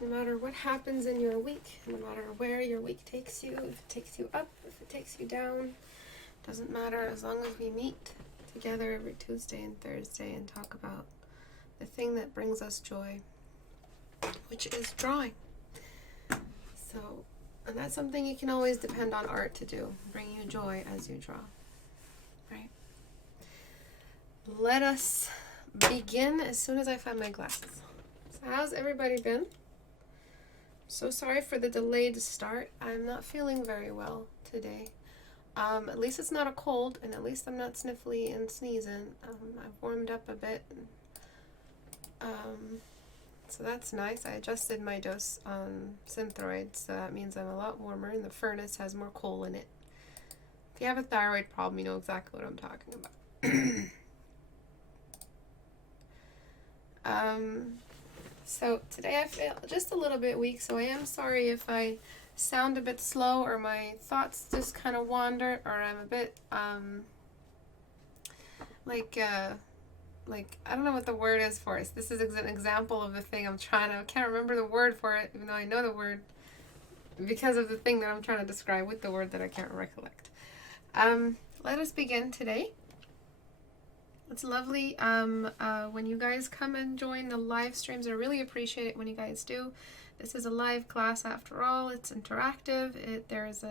No matter what happens in your week, no matter where your week takes you, if it takes you up, if it takes you down, doesn't matter as long as we meet together every Tuesday and Thursday and talk about the thing that brings us joy, which is drawing. So, and that's something you can always depend on art to do, bring you joy as you draw, right? Let us begin as soon as I find my glasses. So how's everybody been? So sorry for the delayed start. I'm not feeling very well today. At least it's not a cold, and at least I'm not sniffly and sneezing. I've warmed up a bit. So that's nice. I adjusted my dose on Synthroid, so that means I'm a lot warmer, and the furnace has more coal in it. If you have a thyroid problem, you know exactly what I'm talking about. So today I feel just a little bit weak, so I am sorry if I sound a bit slow or my thoughts just kind of wander, or I'm a bit like I don't know what the word is for it. This is an example of the thing I can't remember the word for it, even though I know the word because of the thing that I'm trying to describe with the word that I can't recollect. Let us begin today. It's lovely when you guys come and join the live streams. I really appreciate it when you guys do. This is a live class after all. It's interactive. There's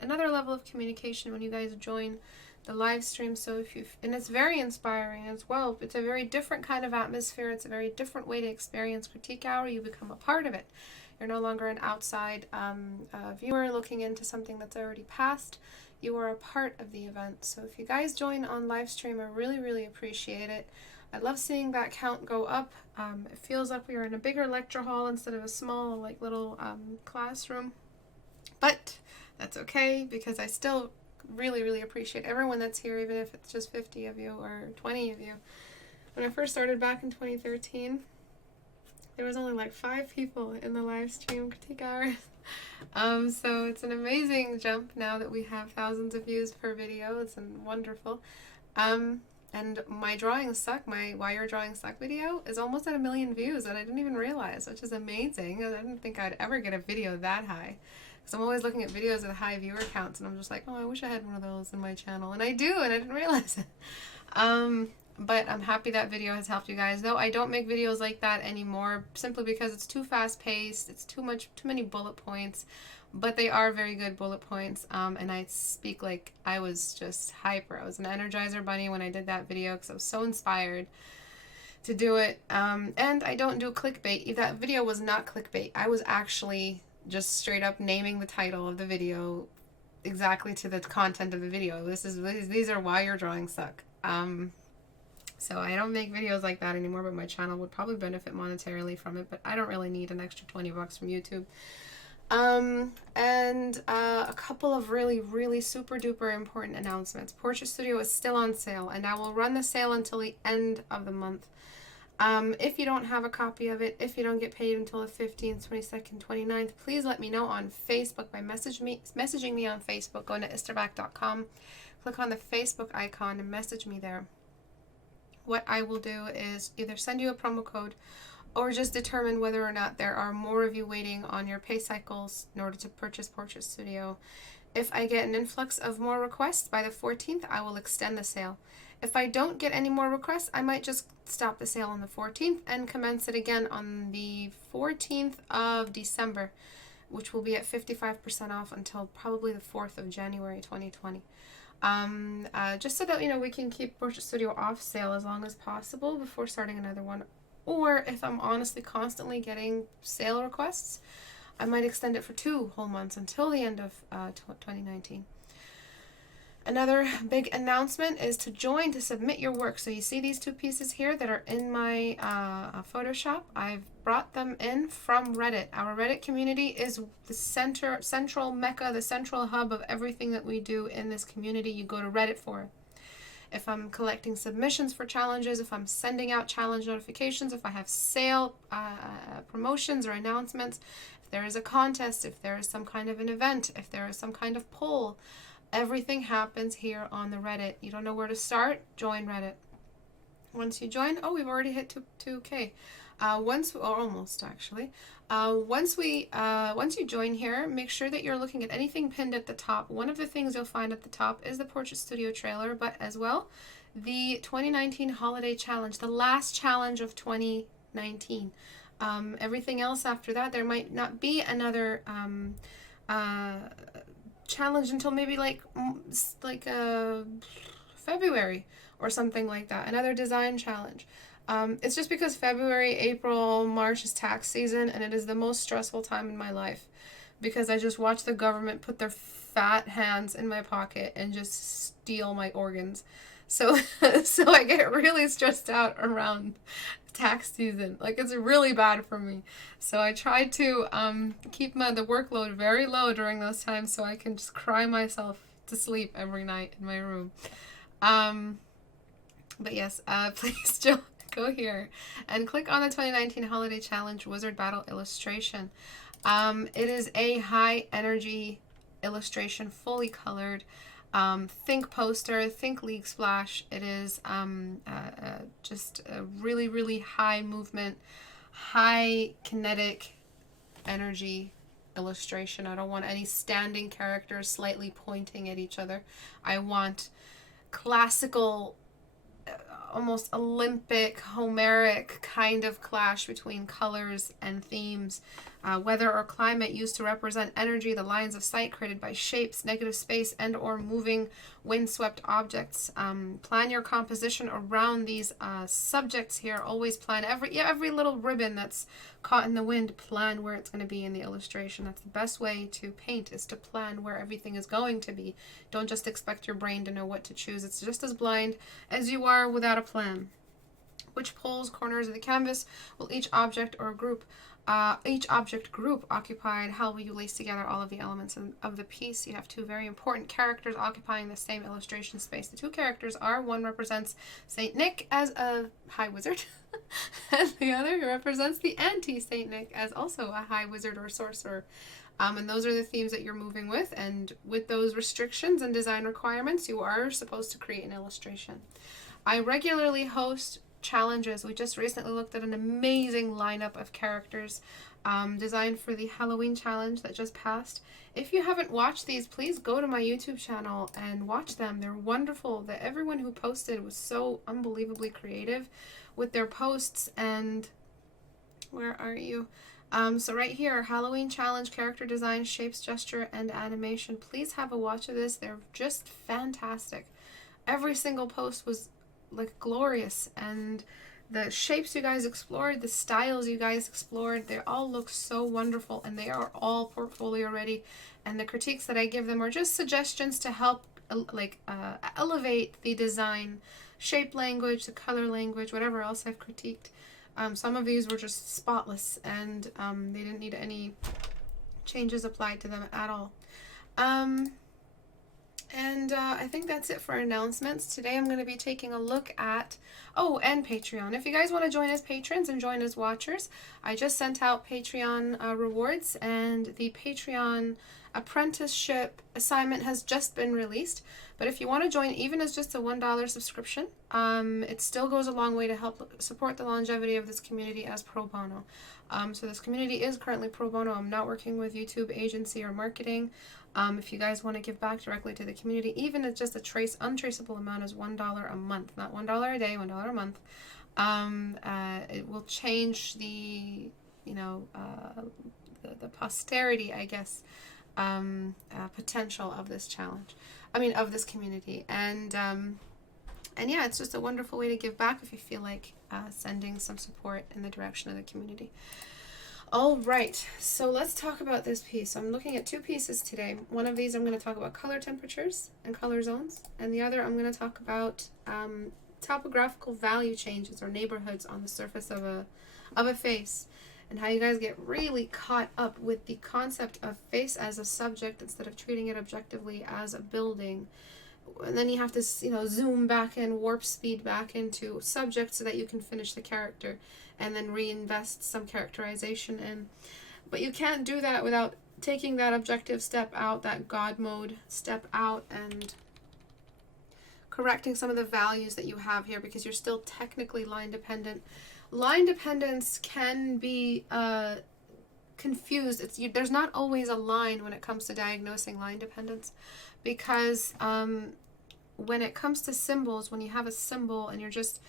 another level of communication when you guys join the live stream. So and it's very inspiring as well. It's a very different kind of atmosphere. It's a very different way to experience Critique Hour. You become a part of it. You're no longer an outside viewer looking into something that's already passed. You are a part of the event. So if you guys join on live stream, I really, really appreciate it. I love seeing that count go up. It feels like we are in a bigger lecture hall instead of a small, like, little classroom. But that's okay, because I still really, really appreciate everyone that's here, even if it's just 50 of you or 20 of you. When I first started back in 2013, there was only like 5 people in the live stream Critique Hour. So it's an amazing jump now that we have thousands of views per video. It's wonderful. And my drawings suck, my Why Your Drawings Suck video is almost at 1 million views, and I didn't even realize, which is amazing. I didn't think I'd ever get a video that high, because I'm always looking at videos with high viewer counts, and I'm just like, oh, I wish I had one of those in my channel, and I do, and I didn't realize it. But I'm happy that video has helped you guys. Though I don't make videos like that anymore, simply because it's too fast-paced, it's too many bullet points. But they are very good bullet points, and I speak like I was just hyper. I was an Energizer bunny when I did that video, because I was so inspired to do it. And I don't do clickbait. That video was not clickbait. I was actually just straight up naming the title of the video exactly to the content of the video. These are Why Your Drawings Suck. So I don't make videos like that anymore, but my channel would probably benefit monetarily from it, but I don't really need an extra $20 from YouTube. And a couple of really, really super duper important announcements. Portrait Studio is still on sale, and I will run the sale until the end of the month. If you don't have a copy of it, if you don't get paid until the 15th, 22nd, 29th, please let me know on Facebook by messaging me on Facebook. Go to istebrak.com, click on the Facebook icon, and message me there. What I will do is either send you a promo code or just determine whether or not there are more of you waiting on your pay cycles in order to purchase Portrait Studio. If I get an influx of more requests by the 14th, I will extend the sale. If I don't get any more requests, I might just stop the sale on the 14th and commence it again on the 14th of December, which will be at 55% off until probably the 4th of January 2020. Just so that, we can keep Portrait Studio off sale as long as possible before starting another one. Or if I'm honestly constantly getting sale requests, I might extend it for 2 whole months until the end of 2019. Another big announcement is to submit your work. So you see these 2 pieces here that are in my Photoshop. I've brought them in from Reddit. Our Reddit community is the central mecca, the central hub of everything that we do in this community. You go to Reddit for it. If I'm collecting submissions for challenges, if I'm sending out challenge notifications, if I have sale promotions or announcements, if there is a contest, if there is some kind of an event, if there is some kind of poll, everything happens here on the Reddit. You don't know where to start? Join Reddit. Once you join, oh, we've already hit 2K. Or almost actually. Once you join here, make sure that you're looking at anything pinned at the top. One of the things you'll find at the top is the Portrait Studio trailer, but as well, the 2019 Holiday Challenge, the last challenge of 2019. Everything else after that, there might not be another challenge until maybe like February or something like that. Another design challenge. It's just because February, April, March is tax season, and it is the most stressful time in my life because I just watch the government put their fat hands in my pocket and just steal my organs. So, so I get really stressed out around tax season. Like, it's really bad for me. So I try to keep the workload very low during those times so I can just cry myself to sleep every night in my room. But yes, please go here and click on the 2019 Holiday Challenge Wizard Battle illustration. It is a high energy illustration, fully colored. Think poster, think league splash. It is just a really, really high movement, high kinetic energy illustration. I don't want any standing characters slightly pointing at each other. I want classical, almost Olympic, Homeric kind of clash between colors and themes. Weather or climate used to represent energy, the lines of sight created by shapes, negative space, and or moving windswept objects. Plan your composition around these subjects here. Always plan every little ribbon that's caught in the wind. Plan where it's going to be in the illustration. That's the best way to paint, is to plan where everything is going to be. Don't just expect your brain to know what to choose. It's just as blind as you are without a plan. Which poles, corners of the canvas will each object group occupied? How will you lace together all of the elements of the piece? You have two very important characters occupying the same illustration space. The two characters are, one represents Saint Nick as a high wizard, and the other represents the anti-Saint Nick as also a high wizard or sorcerer. And those are the themes that you're moving with, and with those restrictions and design requirements, you are supposed to create an illustration. I regularly host challenges. We just recently looked at an amazing lineup of characters designed for the Halloween challenge that just passed. If you haven't watched these, please go to my YouTube channel and watch them. They're wonderful. Everyone who posted was so unbelievably creative with their posts. And where are you? So right here, Halloween challenge, character design, shapes, gesture, and animation. Please have a watch of this. They're just fantastic. Every single post was like glorious, and the shapes you guys explored, the styles you guys explored, they all look so wonderful, and they are all portfolio ready. And the critiques that I give them are just suggestions to help elevate the design, shape language, the color language, whatever else I've critiqued. Some of these were just spotless, and they didn't need any changes applied to them at all. And I think that's it for announcements. Today I'm going to be taking a look at, and Patreon. If you guys want to join as patrons and join as watchers, I just sent out Patreon rewards, and the Patreon apprenticeship assignment has just been released. But if you want to join, even as just a $1 subscription, it still goes a long way to help support the longevity of this community as pro bono. So this community is currently pro bono. I'm not working with YouTube agency or marketing. If you guys want to give back directly to the community, even at just a untraceable amount as $1 a month, not $1 a day, $1 a month, it will change the posterity, I guess, potential of this challenge. Of this community. And yeah, it's just a wonderful way to give back if you feel like sending some support in the direction of the community. All right, so let's talk about this piece. I'm looking at two pieces today. One of these I'm going to talk about color temperatures and color zones, and the other I'm going to talk about topographical value changes or neighborhoods on the surface of a face, and how you guys get really caught up with the concept of face as a subject instead of treating it objectively as a building. And then you have to, zoom back in, warp speed back into subject so that you can finish the character and then reinvest some characterization in. But you can't do that without taking that objective step out, that God mode step out, and correcting some of the values that you have here because you're still technically line dependent. Line dependence can be confused. There's not always a line when it comes to diagnosing line dependence, because when it comes to symbols, when you have a symbol and you're just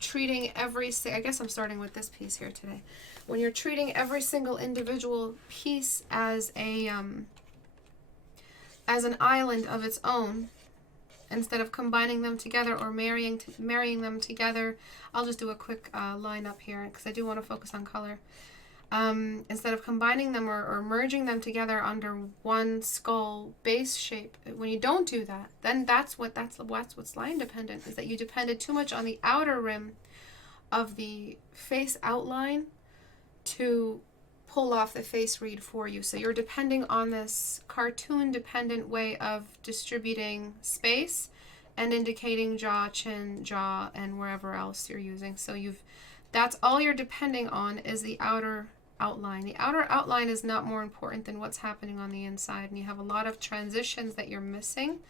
treating I guess I'm starting with this piece here today. When you're treating every single individual piece as an island of its own, instead of combining them together or marrying them together. I'll just do a quick line up here because I do want to focus on color. Instead of combining them or merging them together under one skull base shape, when you don't do that, then that's what's line dependent, is that you depended too much on the outer rim of the face outline to pull off the face read for you. So you're depending on this cartoon dependent way of distributing space and indicating jaw, chin, jaw, and wherever else you're using. So that's all you're depending on, is the outer outline. The outer outline is not more important than what's happening on the inside, and you have a lot of transitions that you're missing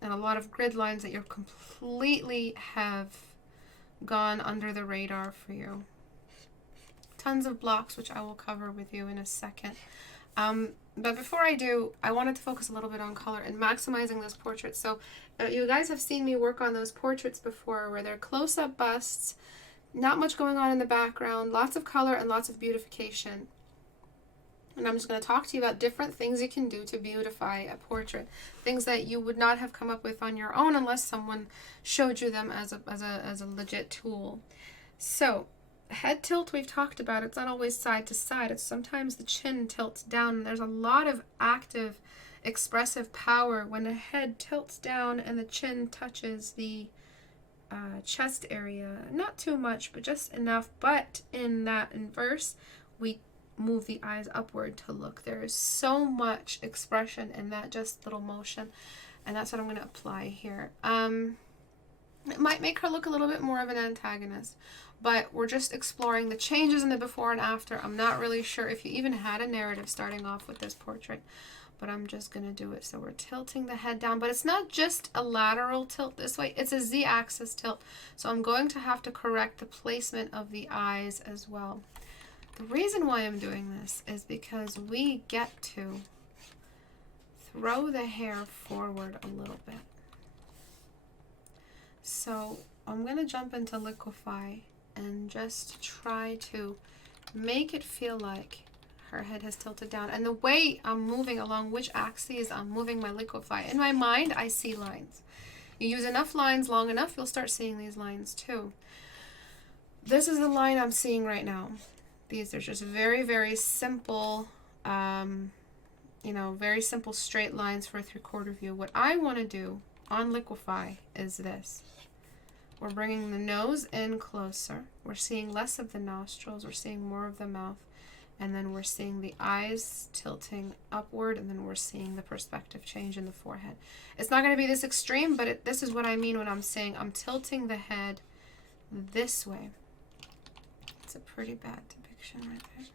and a lot of grid lines that you're completely have gone under the radar for you. Tons of blocks, which I will cover with you in a second. But before I do, I wanted to focus a little bit on color and maximizing those portraits. So you guys have seen me work on those portraits before where they're close-up busts, not much going on in the background, lots of color and lots of beautification. And I'm just going to talk to you about different things you can do to beautify a portrait. Things that you would not have come up with on your own unless someone showed you them as a legit tool. So, head tilt we've talked about. It's not always side to side. It's sometimes the chin tilts down. And there's a lot of active, expressive power when the head tilts down and the chin touches the chest area. Not too much, but just enough. But in that inverse, we move the eyes upward to look. There is so much expression in that just little motion, and that's what I'm going to apply here. It might make her look a little bit more of an antagonist, but we're just exploring the changes in the before and after. I'm not really sure if you even had a narrative starting off with this portrait, but I'm just going to do it. So we're tilting the head down, but it's not just a lateral tilt this way, it's a Z-axis tilt. So I'm going to have to correct the placement of the eyes as well. The reason why I'm doing this is because we get to throw the hair forward a little bit. So I'm going to jump into liquefy and just try to make it feel like her head has tilted down. And the way I'm moving, along which axes I'm moving my liquefy, in my mind I see lines. You use enough lines long enough, you'll start seeing these lines too. This is the line I'm seeing right now. These are just very, very simple, very simple straight lines for a 3/4 view. What I want to do on liquefy is this. We're bringing the nose in closer. We're seeing less of the nostrils. We're seeing more of the mouth. And then we're seeing the eyes tilting upward, and then we're seeing the perspective change in the forehead. It's not going to be this extreme, but this is what I mean when I'm saying I'm tilting the head this way. It's a pretty bad depiction right there.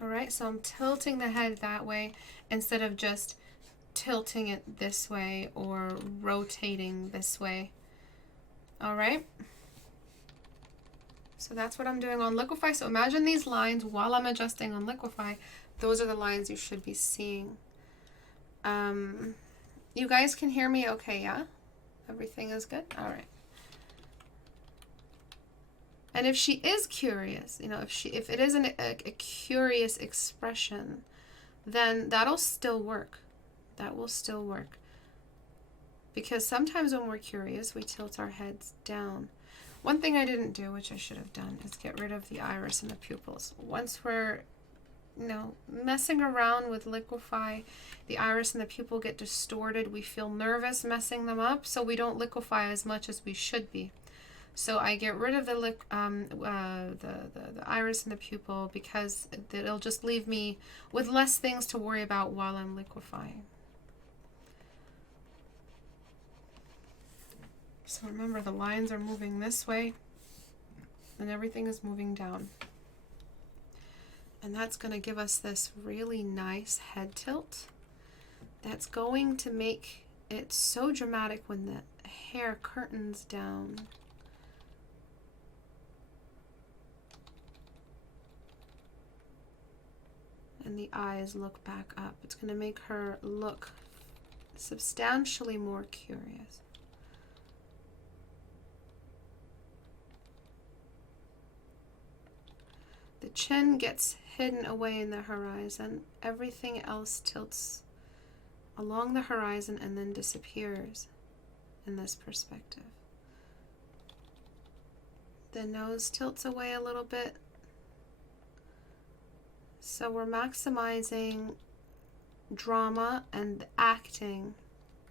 Alright, so I'm tilting the head that way instead of just tilting it this way or rotating this way. Alright? So that's what I'm doing on liquefy. So imagine these lines while I'm adjusting on liquefy. Those are the lines you should be seeing. You guys can hear me okay, yeah? Everything is good? Alright. And if she is curious, if it is a curious expression, then that'll still work. That will still work. Because sometimes when we're curious, we tilt our heads down. One thing I didn't do, which I should have done, is get rid of the iris and the pupils. Once we're, messing around with liquefy, the iris and the pupil get distorted. We feel nervous messing them up, so we don't liquefy as much as we should be. So I get rid of the iris and the pupil because it'll just leave me with less things to worry about while I'm liquefying. So remember, the lines are moving this way and everything is moving down. And that's going to give us this really nice head tilt that's going to make it's so dramatic when the hair curtains down. And the eyes look back up. It's going to make her look substantially more curious. The chin gets hidden away in the horizon. Everything else tilts along the horizon and then disappears in this perspective. The nose tilts away a little bit. So we're maximizing drama and acting.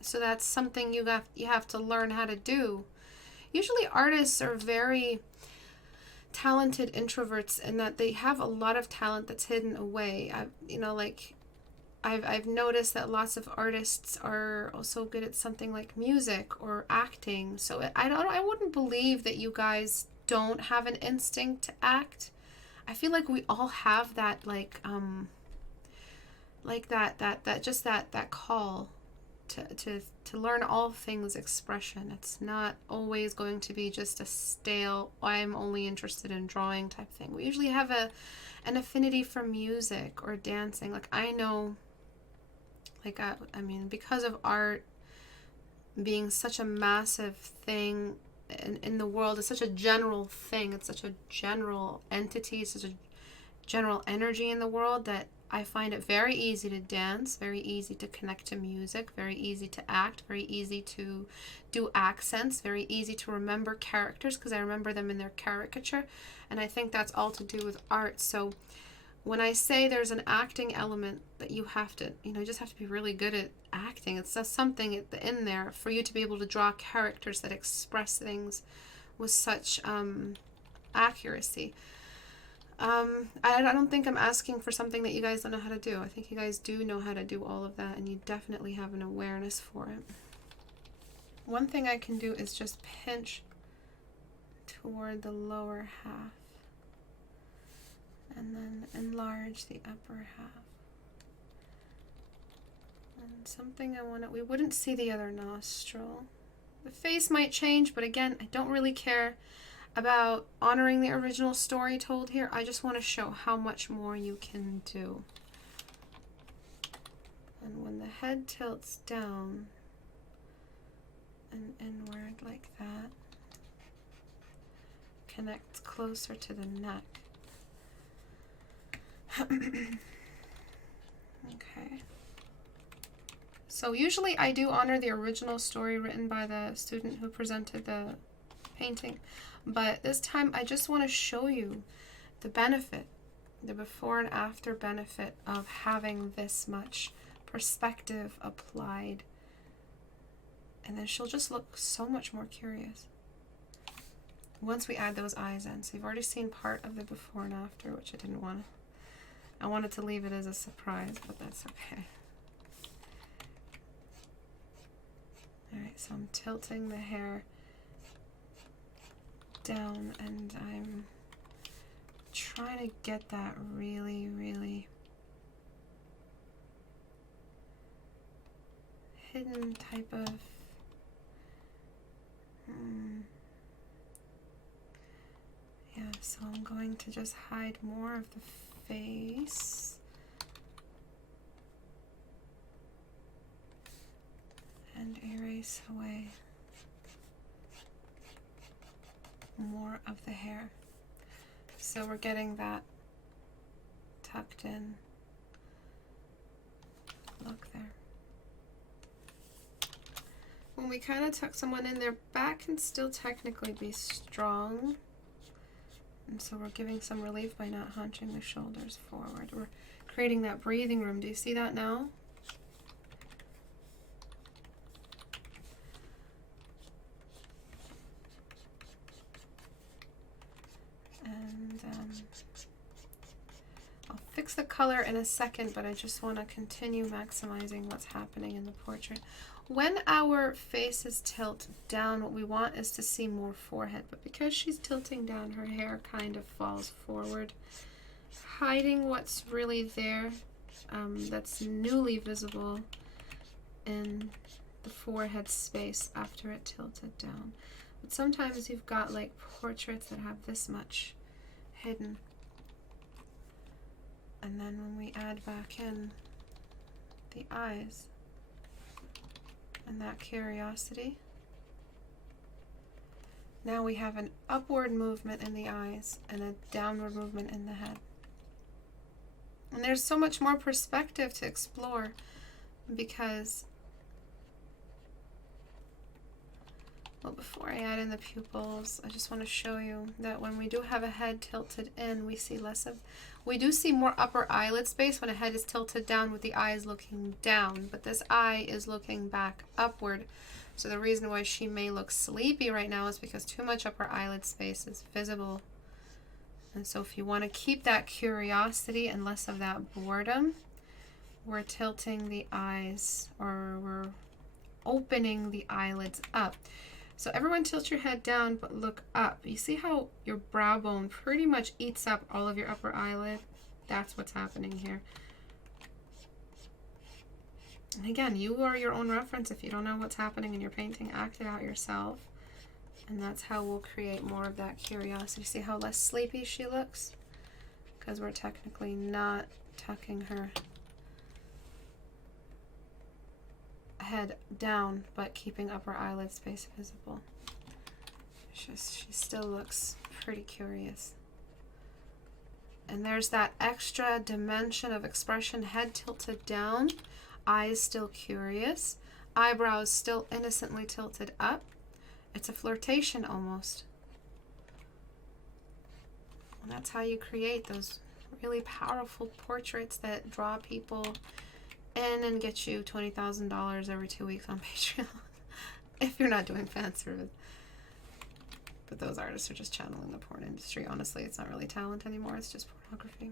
So that's something you have to learn how to do. Usually artists are very talented introverts in that they have a lot of talent that's hidden away. I've noticed that lots of artists are also good at something like music or acting. So I wouldn't believe that you guys don't have an instinct to act. I feel like we all have that that call to learn all things expression. It's not always going to be just a stale, I'm only interested in drawing type thing. We usually have an affinity for music or dancing. Like I know, I mean, because of art being such a massive thing in the world, it's such a general thing, it's such a general entity, it's such a general energy in the world that I find it very easy to dance, very easy to connect to music, very easy to act, very easy to do accents, very easy to remember characters because I remember them in their caricature. And I think that's all to do with art. So when I say there's an acting element that you have to, you just have to be really good at acting. It's just something in there for you to be able to draw characters that express things with such accuracy. I don't think I'm asking for something that you guys don't know how to do. I think you guys do know how to do all of that, and you definitely have an awareness for it. One thing I can do is just pinch toward the lower half and then enlarge the upper half. And something we wouldn't see the other nostril. The face might change, but again, I don't really care about honoring the original story told here. I just want to show how much more you can do. And when the head tilts down and inward like that, connects closer to the neck. Okay. So usually I do honor the original story written by the student who presented the painting. But this time I just want to show you the benefit, the before and after benefit of having this much perspective applied. And then she'll just look so much more curious once we add those eyes in. So you've already seen part of the before and after, which I didn't want to. I wanted to leave it as a surprise, but that's okay. Alright, so I'm tilting the hair down and I'm trying to get that really, really hidden type of yeah, so I'm going to just hide more of the face and erase away more of the hair. So we're getting that tucked in look there. When we kind of tuck someone in, their back can still technically be strong. And so we're giving some relief by not hunching the shoulders forward. We're creating that breathing room. Do you see that now? And I'll fix the color in a second, but I just want to continue maximizing what's happening in the portrait. When our faces tilt down, what we want is to see more forehead, but because she's tilting down, her hair kind of falls forward, hiding what's really there, that's newly visible in the forehead space after it tilted down. But sometimes you've got like portraits that have this much hidden. And then when we add back in the eyes and that curiosity, now we have an upward movement in the eyes and a downward movement in the head. And there's so much more perspective to explore, because, well, before I add in the pupils, I just want to show you that when we do have a head tilted in, we see less of, we do see more upper eyelid space when a head is tilted down with the eyes looking down, but this eye is looking back upward. So the reason why she may look sleepy right now is because too much upper eyelid space is visible. And so if you want to keep that curiosity and less of that boredom, we're tilting the eyes, or we're opening the eyelids up. So everyone tilt your head down but look up. You see how your brow bone pretty much eats up all of your upper eyelid? That's what's happening here. And again, you are your own reference. If you don't know what's happening in your painting, act it out yourself. And that's how we'll create more of that curiosity. See how less sleepy she looks? Because we're technically not tucking her head down, but keeping upper eyelid space visible. She still looks pretty curious. And there's that extra dimension of expression, head tilted down, eyes still curious, eyebrows still innocently tilted up. It's a flirtation almost. And that's how you create those really powerful portraits that draw people in and get you $20,000 every 2 weeks on Patreon. If you're not doing fan service. But those artists are just channeling the porn industry. Honestly, it's not really talent anymore. It's just pornography.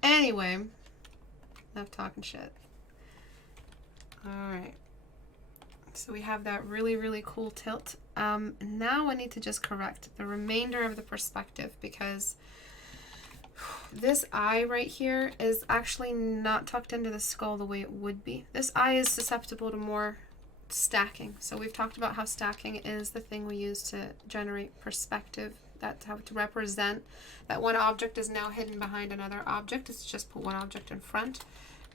Anyway, enough talking shit. Alright. So we have that really, really cool tilt. Now I need to just correct the remainder of the perspective, because this eye right here is actually not tucked into the skull the way it would be. This eye is susceptible to more stacking. So we've talked about how stacking is the thing we use to generate perspective. That's how to represent that one object is now hidden behind another object. It's just put one object in front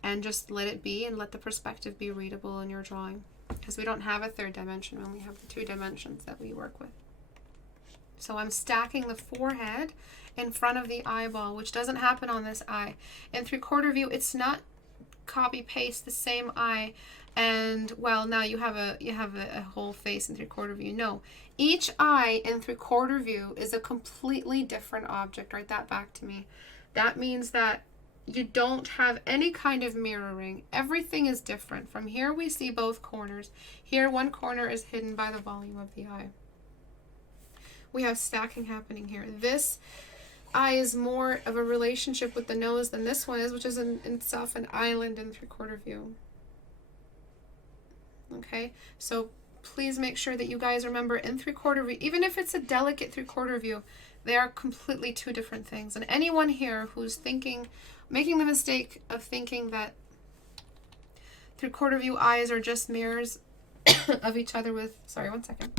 and just let it be, and let the perspective be readable in your drawing. Because we don't have a third dimension, we only have the 2 dimensions that we work with. So I'm stacking the forehead in front of the eyeball, which doesn't happen on this eye. In 3/4 view, it's not copy paste the same eye and, well, now you have a whole face in 3/4 view. No, each eye in 3/4 view is a completely different object. Write that back to me. That means that you don't have any kind of mirroring. Everything is different. From here we see both corners. Here one corner is hidden by the volume of the eye. We have stacking happening here. This eye is more of a relationship with the nose than this one is, which is in itself an island in 3/4 view. Okay, so please make sure that you guys remember in 3/4 view, even if it's a delicate 3/4 view, they are completely 2 different things. And anyone here who's making the mistake of thinking that 3/4 view eyes are just mirrors of each other with, sorry, one second.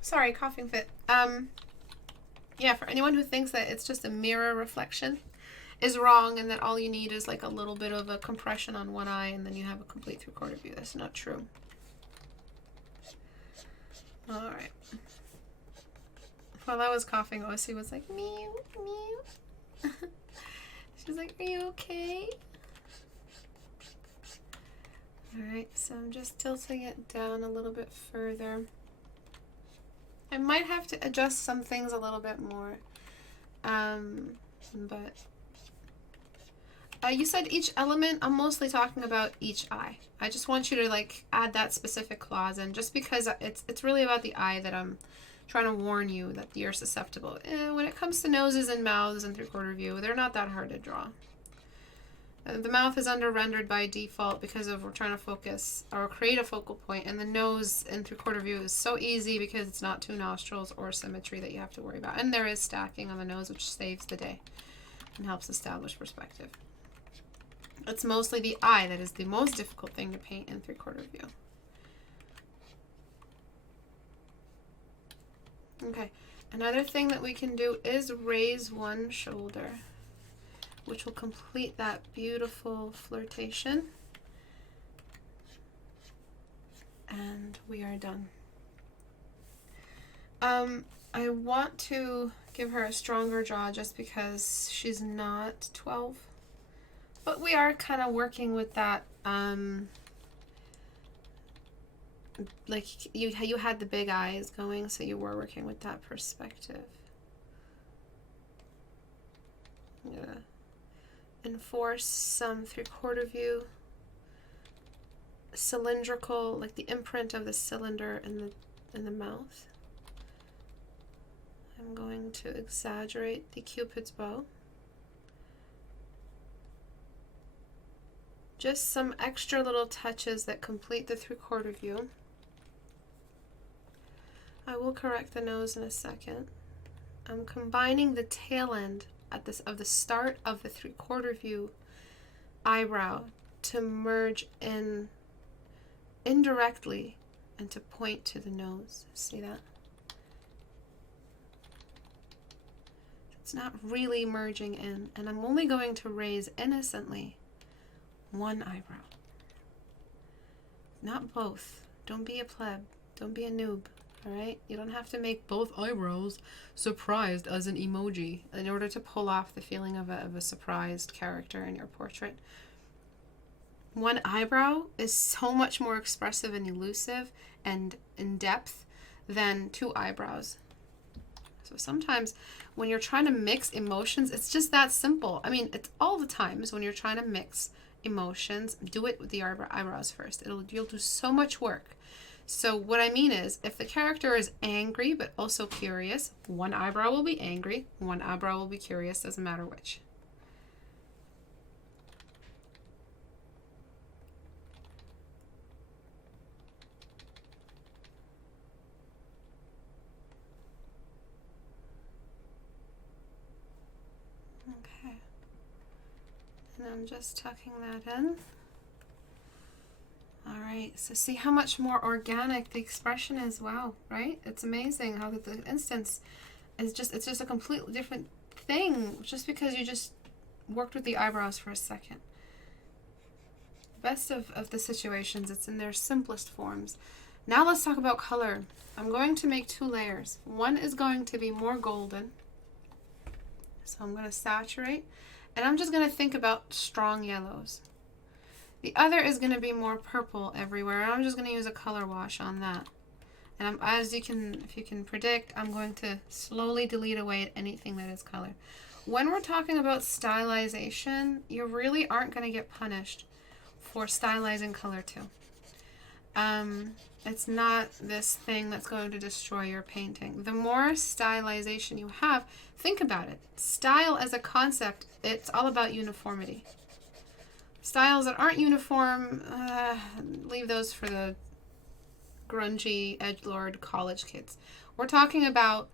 Sorry, coughing fit. Yeah, for anyone who thinks that it's just a mirror reflection is wrong, and that all you need is like a little bit of a compression on one eye and then you have a complete 3/4 view. That's not true. All right. While I was coughing, Osi was like, meow, meow. She's like, are you okay? All right, so I'm just tilting it down a little bit further. I might have to adjust some things a little bit more, but you said each element. I'm mostly talking about each eye. I just want you to like add that specific clause in, just because it's really about the eye that I'm trying to warn you that you're susceptible. When it comes to noses and mouths and 3/4 view, they're not that hard to draw. The mouth is under rendered by default because of we're trying to focus or create a focal point, and the nose in 3/4 view is so easy because it's not two nostrils or symmetry that you have to worry about. And there is stacking on the nose, which saves the day and helps establish perspective. It's mostly the eye that is the most difficult thing to paint in 3/4 view. Okay, another thing that we can do is raise one shoulder, which will complete that beautiful flirtation. And we are done. I want to give her a stronger jaw just because she's not 12. But we are kind of working with that, like you had the big eyes going, so you were working with that perspective. Yeah. Enforce some 3/4 view, cylindrical, like the imprint of the cylinder in the mouth. I'm going to exaggerate the Cupid's bow. Just some extra little touches that complete the 3/4 view. I will correct the nose in a second. I'm combining the tail end of the start of the 3/4 view eyebrow to merge in indirectly and to point to the nose. See that? It's not really merging in, and I'm only going to raise innocently one eyebrow. Not both. Don't be a pleb. Don't be a noob. Alright? You don't have to make both eyebrows surprised as an emoji in order to pull off the feeling of a surprised character in your portrait. One eyebrow is so much more expressive and elusive and in depth than two eyebrows. So sometimes when you're trying to mix emotions, it's just that simple. I mean, it's all the times when you're trying to mix emotions, do it with the eyebrows first. You'll do so much work. So what I mean is, if the character is angry but also curious, one eyebrow will be angry, one eyebrow will be curious, doesn't matter which. Okay. And I'm just tucking that in. All right, so see how much more organic the expression is. Wow, right? It's amazing how the instance is it's just a completely different thing just because you just worked with the eyebrows for a second. Best of the situations, it's in their simplest forms. Now let's talk about color. I'm going to make 2 layers. One is going to be more golden. So I'm going to saturate, and I'm just going to think about strong yellows. The other is going to be more purple everywhere, and I'm just going to use a color wash on that. And if you can predict, I'm going to slowly delete away anything that is color. When we're talking about stylization, you really aren't going to get punished for stylizing color too. It's not this thing that's going to destroy your painting. The more stylization you have, think about it. Style as a concept, it's all about uniformity. Styles that aren't uniform, leave those for the grungy, edgelord college kids. We're talking about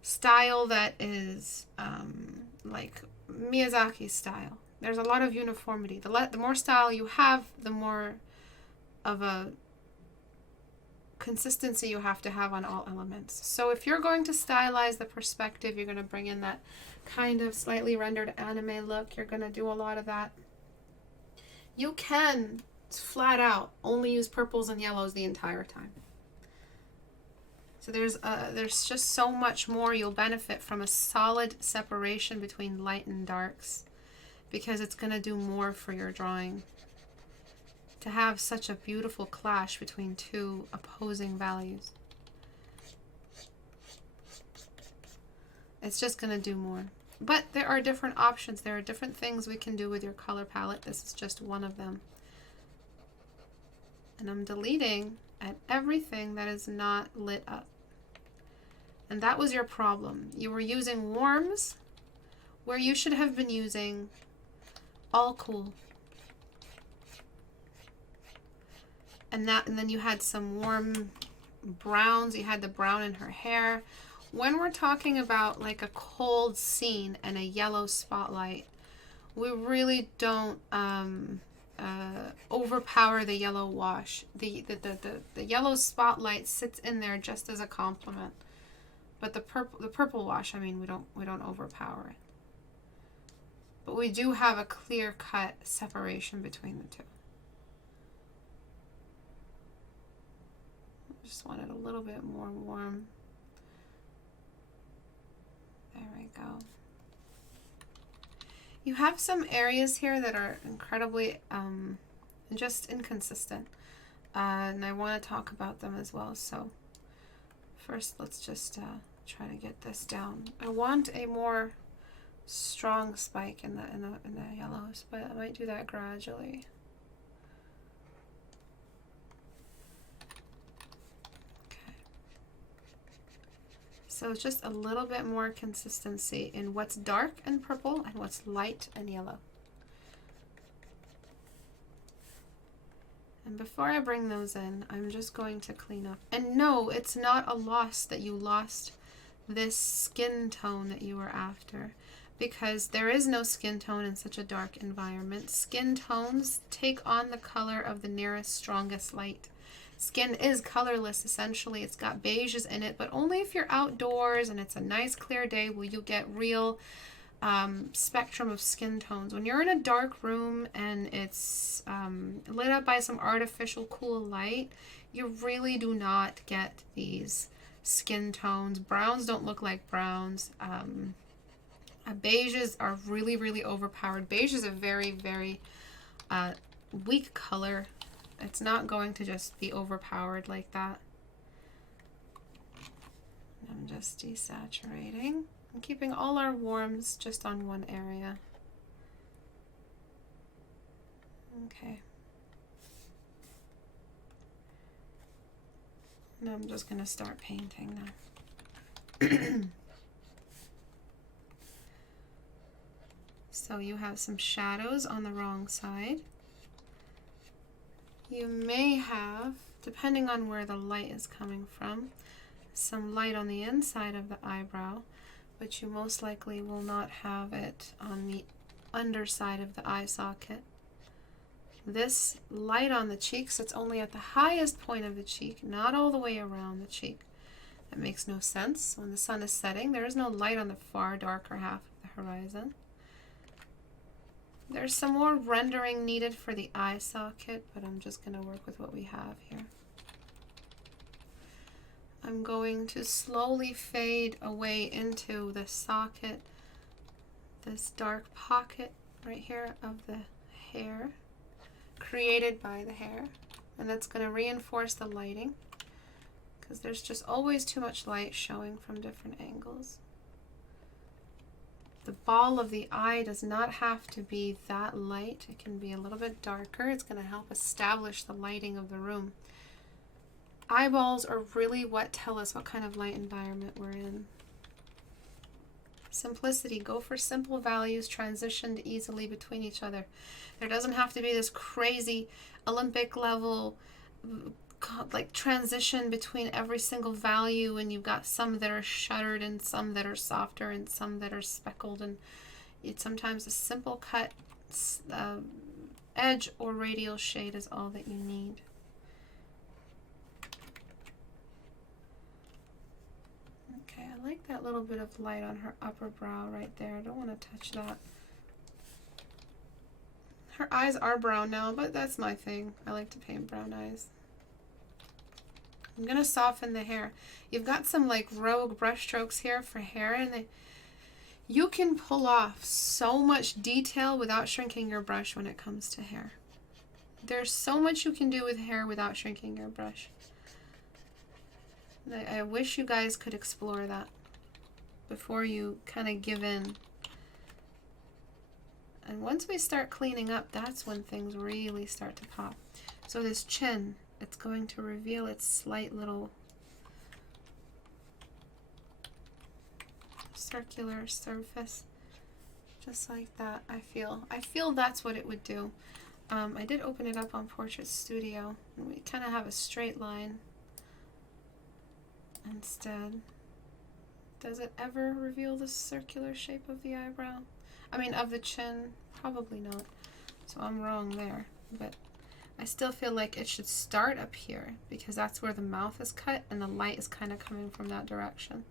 style that is like Miyazaki's style. There's a lot of uniformity. The more style you have, the more of a consistency you have to have on all elements. So if you're going to stylize the perspective, you're going to bring in that kind of slightly rendered anime look. You're going to do a lot of that. You can flat out only use purples and yellows the entire time. So there's just so much more you'll benefit from a solid separation between light and darks, because it's going to do more for your drawing. To have such a beautiful clash between two opposing values, it's just going to do more. But there are different options. There are different things we can do with your color palette. This is just one of them. And I'm deleting at everything that is not lit up. And that was your problem. You were using warms where you should have been using all cool. and then you had some warm browns. You had the brown in her hair. When we're talking about like a cold scene and a yellow spotlight, we really don't overpower the yellow wash. The yellow spotlight sits in there just as a complement. But the purple wash, I mean, we don't overpower it. But we do have a clear-cut separation between the two. Just want it a little bit more warm. There we go. You have some areas here that are incredibly just inconsistent, and I want to talk about them as well. So first, let's just try to get this down. I want a more strong spike in the yellows, but I might do that gradually. So it's just a little bit more consistency in what's dark and purple and what's light and yellow. And before I bring those in, I'm just going to clean up. And no, it's not a loss that you lost this skin tone that you were after, because there is no skin tone in such a dark environment. Skin tones take on the color of the nearest strongest light. Skin is colorless, essentially. It's got beiges in it, but only if you're outdoors and it's a nice clear day will you get real spectrum of skin tones. When you're in a dark room and it's lit up by some artificial cool light, you really do not get these skin tones. Browns don't look like browns. Beiges are really, really overpowered. Beige is a very, very weak color. It's not going to just be overpowered like that. I'm just desaturating. I'm keeping all our warms just on one area. Okay. And I'm just going to start painting now. So you have some shadows on the wrong side. You may have, depending on where the light is coming from, some light on the inside of the eyebrow, but you most likely will not have it on the underside of the eye socket. This light on the cheek sits only at the highest point of the cheek, not all the way around the cheek. That makes no sense. When the sun is setting, there is no light on the far darker half of the horizon. There's some more rendering needed for the eye socket, but I'm just going to work with what we have here. I'm going to slowly fade away into the socket, this dark pocket right here of the hair, created by the hair, and that's going to reinforce the lighting, because there's just always too much light showing from different angles. The ball of the eye does not have to be that light. It can be a little bit darker. It's going to help establish the lighting of the room. Eyeballs are really what tell us what kind of light environment we're in. Simplicity. Go for simple values transitioned easily between each other. There doesn't have to be this crazy Olympic level like transition between every single value, and you've got some that are shuttered and some that are softer and some that are speckled, and it's sometimes a simple cut edge or radial shade is all that you need. Okay, I like that little bit of light on her upper brow right there. I don't want to touch that. Her eyes are brown now, but that's my thing. I like to paint brown eyes. I'm going to soften the hair. You've got some like rogue brush strokes here for hair, and you can pull off so much detail without shrinking your brush when it comes to hair. There's so much you can do with hair without shrinking your brush. I wish you guys could explore that before you kind of give in. And once we start cleaning up, that's when things really start to pop. So this chin, it's going to reveal its slight little circular surface, just like that. I feel that's what it would do. I did open it up on Portrait Studio, and we kind of have a straight line instead. Does it ever reveal the circular shape of the eyebrow? I mean, of the chin? Probably not. So I'm wrong there. But I still feel like it should start up here because that's where the mouth is cut and the light is kind of coming from that direction.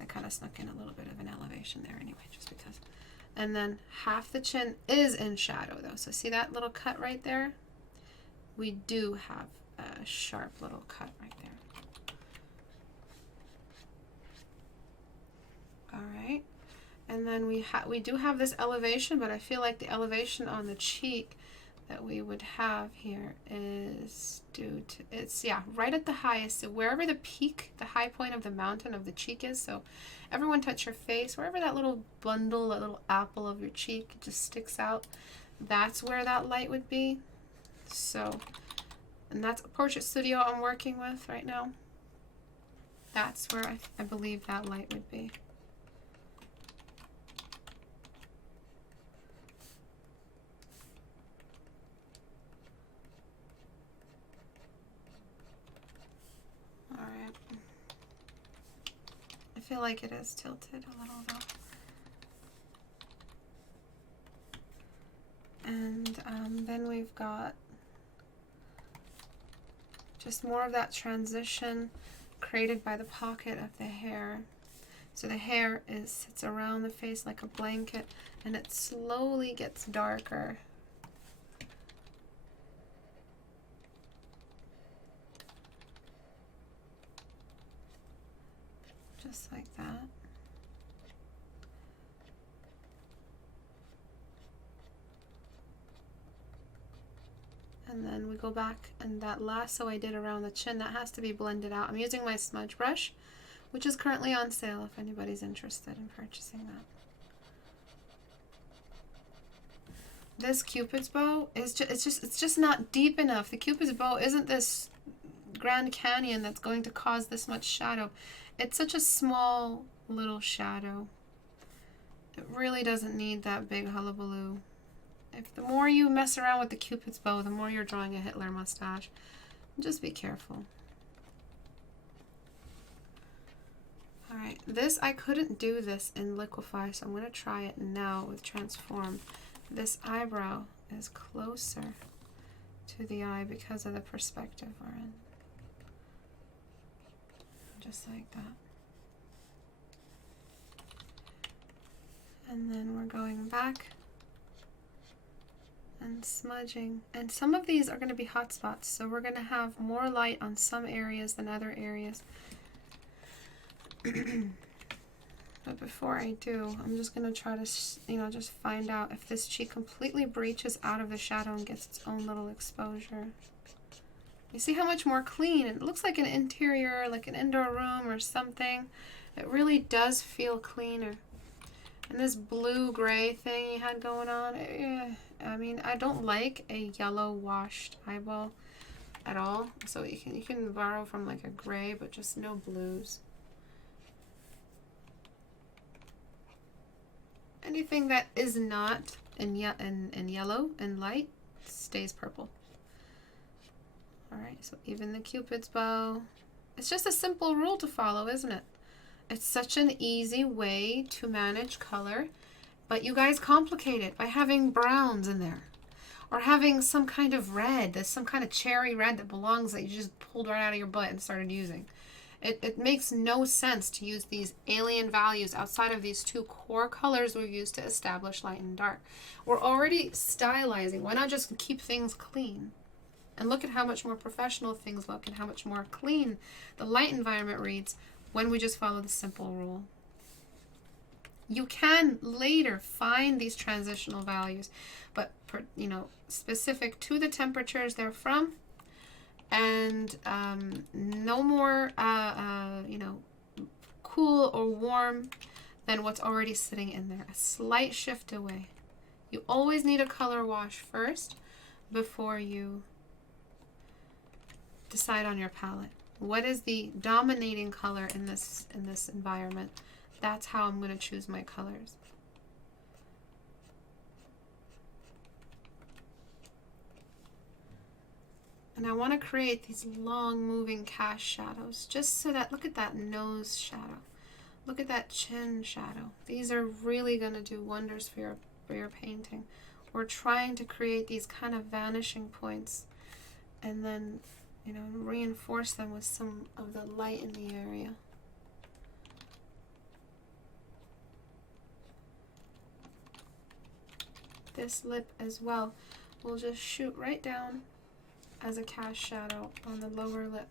I kind of snuck in a little bit of an elevation there anyway, just because. And then half the chin is in shadow though. So see that little cut right there? We do have a sharp little cut right there. All right. And then we do have this elevation, but I feel like the elevation on the cheek that we would have here is due to, it's, yeah, right at the highest. So wherever the peak, the high point of the mountain of the cheek is, so everyone touch your face, wherever that little bundle, that little apple of your cheek just sticks out, that's where that light would be. So, and that's a Portrait Studio I'm working with right now. That's where I believe that light would be. Alright. I feel like it is tilted a little though. And then we've got just more of that transition created by the pocket of the hair. So the hair sits around the face like a blanket and it slowly gets darker. Just like that. And then we go back, and that lasso I did around the chin, that has to be blended out. I'm using my smudge brush, which is currently on sale if anybody's interested in purchasing that. This Cupid's bow is it's just not deep enough. The Cupid's bow isn't this Grand Canyon that's going to cause this much shadow. It's such a small little shadow. It really doesn't need that big hullabaloo. If the more you mess around with the Cupid's bow, the more you're drawing a Hitler mustache. Just be careful. Alright, this, I couldn't do this in Liquify, so I'm going to try it now with Transform. This eyebrow is closer to the eye because of the perspective we're in. Just like that. And then we're going back and smudging. And some of these are going to be hot spots, so we're going to have more light on some areas than other areas. But before I do, I'm just going to try to, just find out if this cheek completely breaches out of the shadow and gets its own little exposure. You see how much more clean? It looks like an interior, like an indoor room or something. It really does feel cleaner. And this blue-gray thing you had going on, I mean, I don't like a yellow washed eyeball at all. So you can borrow from like a gray, but just no blues. Anything that is not in yellow and light stays purple. Alright, so even the Cupid's bow. It's just a simple rule to follow, isn't it? It's such an easy way to manage color, but you guys complicate it by having browns in there. Or having some kind of red, there's some kind of cherry red that belongs that you just pulled right out of your butt and started using. It makes no sense to use these alien values outside of these two core colors we've used to establish light and dark. We're already stylizing. Why not just keep things clean? And look at how much more professional things look and how much more clean the light environment reads when we just follow the simple rule. You can later find these transitional values, but specific to the temperatures they're from, and no more cool or warm than what's already sitting in there. A slight shift away. You always need a color wash first before you decide on your palette. What is the dominating color in this environment? That's how I'm going to choose my colors. And I want to create these long moving cast shadows, just so that, look at that nose shadow. Look at that chin shadow. These are really going to do wonders for your painting. We're trying to create these kind of vanishing points and then, you know, reinforce them with some of the light in the area. This lip as well, we'll just shoot right down as a cast shadow on the lower lip.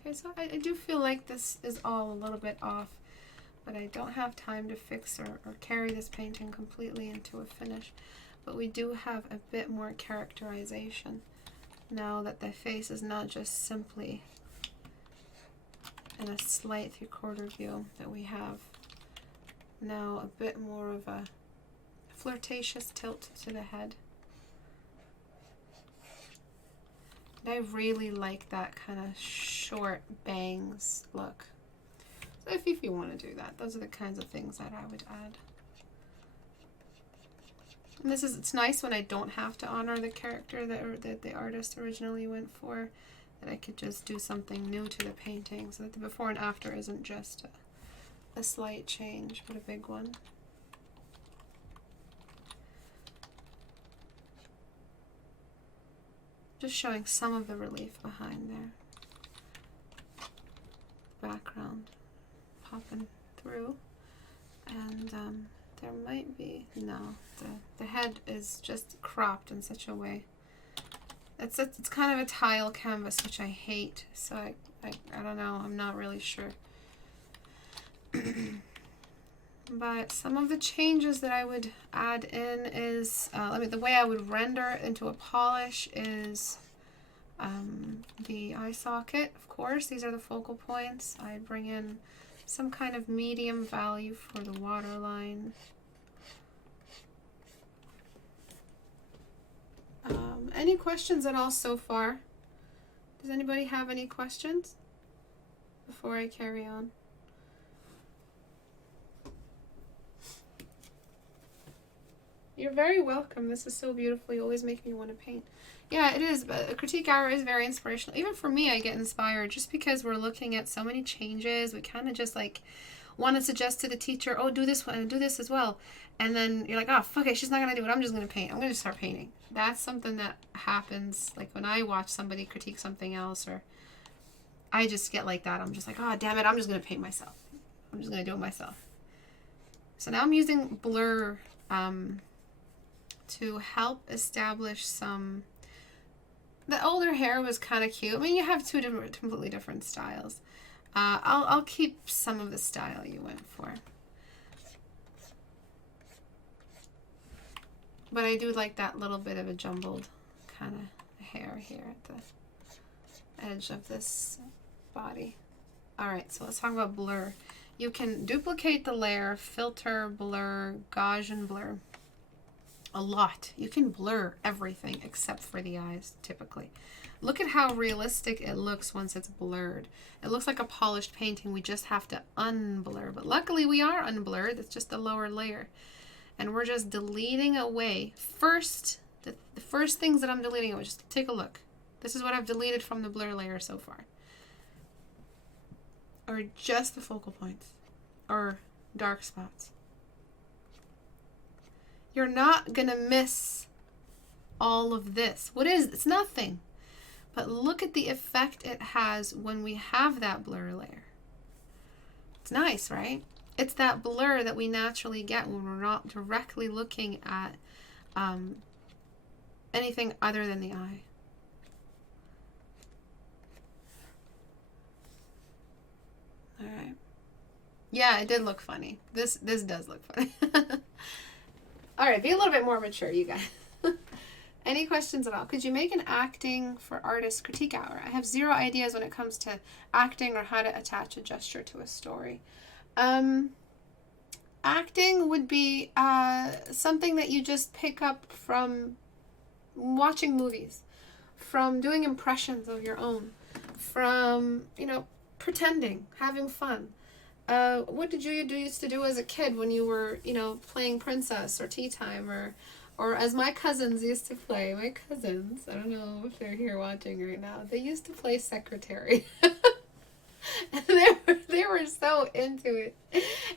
Okay, so I do feel like this is all a little bit off, but I don't have time to fix or carry this painting completely into a finish. But we do have a bit more characterization now that the face is not just simply in a slight 3/4 view, that we have now a bit more of a flirtatious tilt to the head. And I really like that kind of short bangs look. So if you want to do that, those are the kinds of things that I would add. And it's nice when I don't have to honor the character that the artist originally went for, that I could just do something new to the painting, so that the before and after isn't just a slight change, but a big one. Just showing some of the relief behind there. Background popping through. And there might be, no, the head is just cropped in such a way. It's kind of a tile canvas, which I hate, so I don't know, I'm not really sure. But some of the changes that I would add in is, the way I would render it into a polish is the eye socket, of course. These are the focal points. I bring in some kind of medium value for the waterline. Any questions at all so far? Does anybody have any questions before I carry on? You're very welcome. This is so beautiful. You always make me want to paint. Yeah, it is. But a critique hour is very inspirational. Even for me, I get inspired just because we're looking at so many changes. We kind of just like want to suggest to the teacher, oh, do this one and do this as well. And then you're like, oh, fuck it, she's not going to do it. I'm just going to paint. I'm going to start painting. That's something that happens like when I watch somebody critique something else, or I just get like that. I'm just like, oh, damn it, I'm just going to paint myself. I'm just going to do it myself. So now I'm using blur to help establish some... The older hair was kind of cute. I mean, you have two completely different styles. I'll keep some of the style you went for. But I do like that little bit of a jumbled kind of hair here at the edge of this body. Alright, so let's talk about blur. You can duplicate the layer, filter, blur, Gaussian blur. A lot. You can blur everything except for the eyes, typically. Look at how realistic it looks once it's blurred. It looks like a polished painting. We just have to unblur. But luckily we are unblurred. It's just the lower layer. And we're just deleting away. First, the first things that I'm deleting away, just take a look. This is what I've deleted from the blur layer so far. Or just the focal points. Or dark spots. You're not gonna miss all of this. What is, it's nothing. But look at the effect it has when we have that blur layer. It's nice, right? It's that blur that we naturally get when we're not directly looking at anything other than the eye. All right. Yeah, it did look funny. This does look funny. All right, be a little bit more mature, you guys. Any questions at all? Could you make an acting for artists critique hour? I have zero ideas when it comes to acting or how to attach a gesture to a story. Acting would be something that you just pick up from watching movies, from doing impressions of your own, from, you know, pretending, having fun. what did you used to do as a kid when you were, you know, playing princess or tea time, or as my cousins used to play. My cousins, I don't know if they're here watching right now, they used to play secretary. And they were so into it.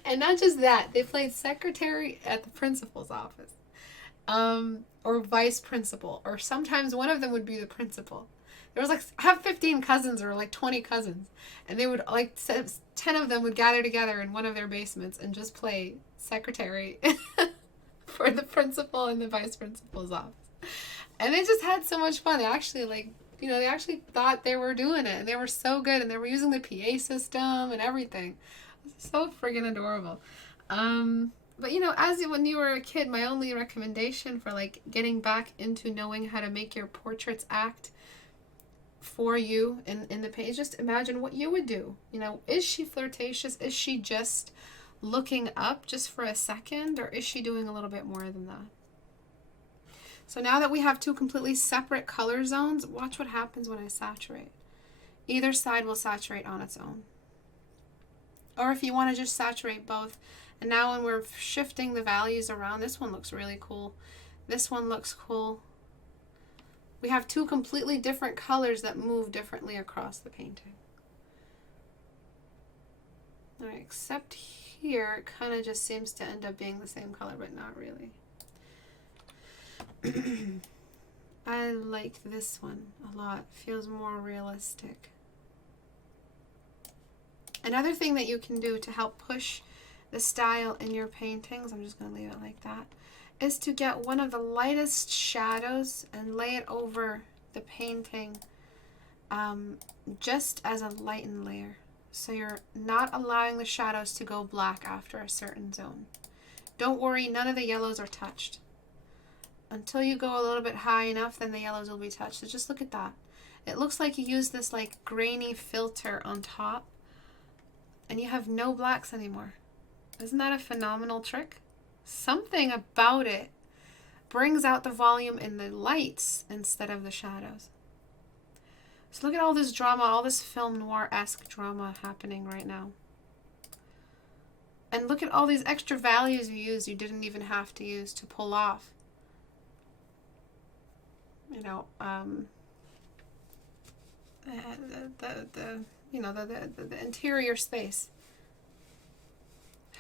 And not just that, they played secretary at the principal's office. Or vice principal, or sometimes one of them would be the principal. There was like, I have 15 cousins or like 20 cousins, and they would like 10 of them would gather together in one of their basements and just play secretary for the principal and the vice principal's office. And they just had so much fun. They actually like, you know, they actually thought they were doing it, and they were so good, and they were using the PA system and everything. It was so friggin' adorable. But you know, when you were a kid, my only recommendation for like getting back into knowing how to make your portraits act for you in the page, just imagine what you would do. You know, is she flirtatious? Is she just looking up just for a second, or is she doing a little bit more than that? So now that we have two completely separate color zones, watch what happens when I saturate. Either side will saturate on its own. Or if you want to just saturate both. And now when we're shifting the values around, this one looks really cool. This one looks cool. We have two completely different colors that move differently across the painting. All right, except here, it kind of just seems to end up being the same color, but not really. I like this one a lot. Feels more realistic. Another thing that you can do to help push the style in your paintings, I'm just going to leave it like that, is to get one of the lightest shadows and lay it over the painting just as a lightened layer. So you're not allowing the shadows to go black after a certain zone. Don't worry, none of the yellows are touched. Until you go a little bit high enough, then the yellows will be touched. So just look at that. It looks like you use this like grainy filter on top, and you have no blacks anymore. Isn't that a phenomenal trick? Something about it brings out the volume in the lights instead of the shadows. So look at all this drama, all this film noir-esque drama happening right now. And look at all these extra values you used you didn't even have to use to pull off. You know, the interior space.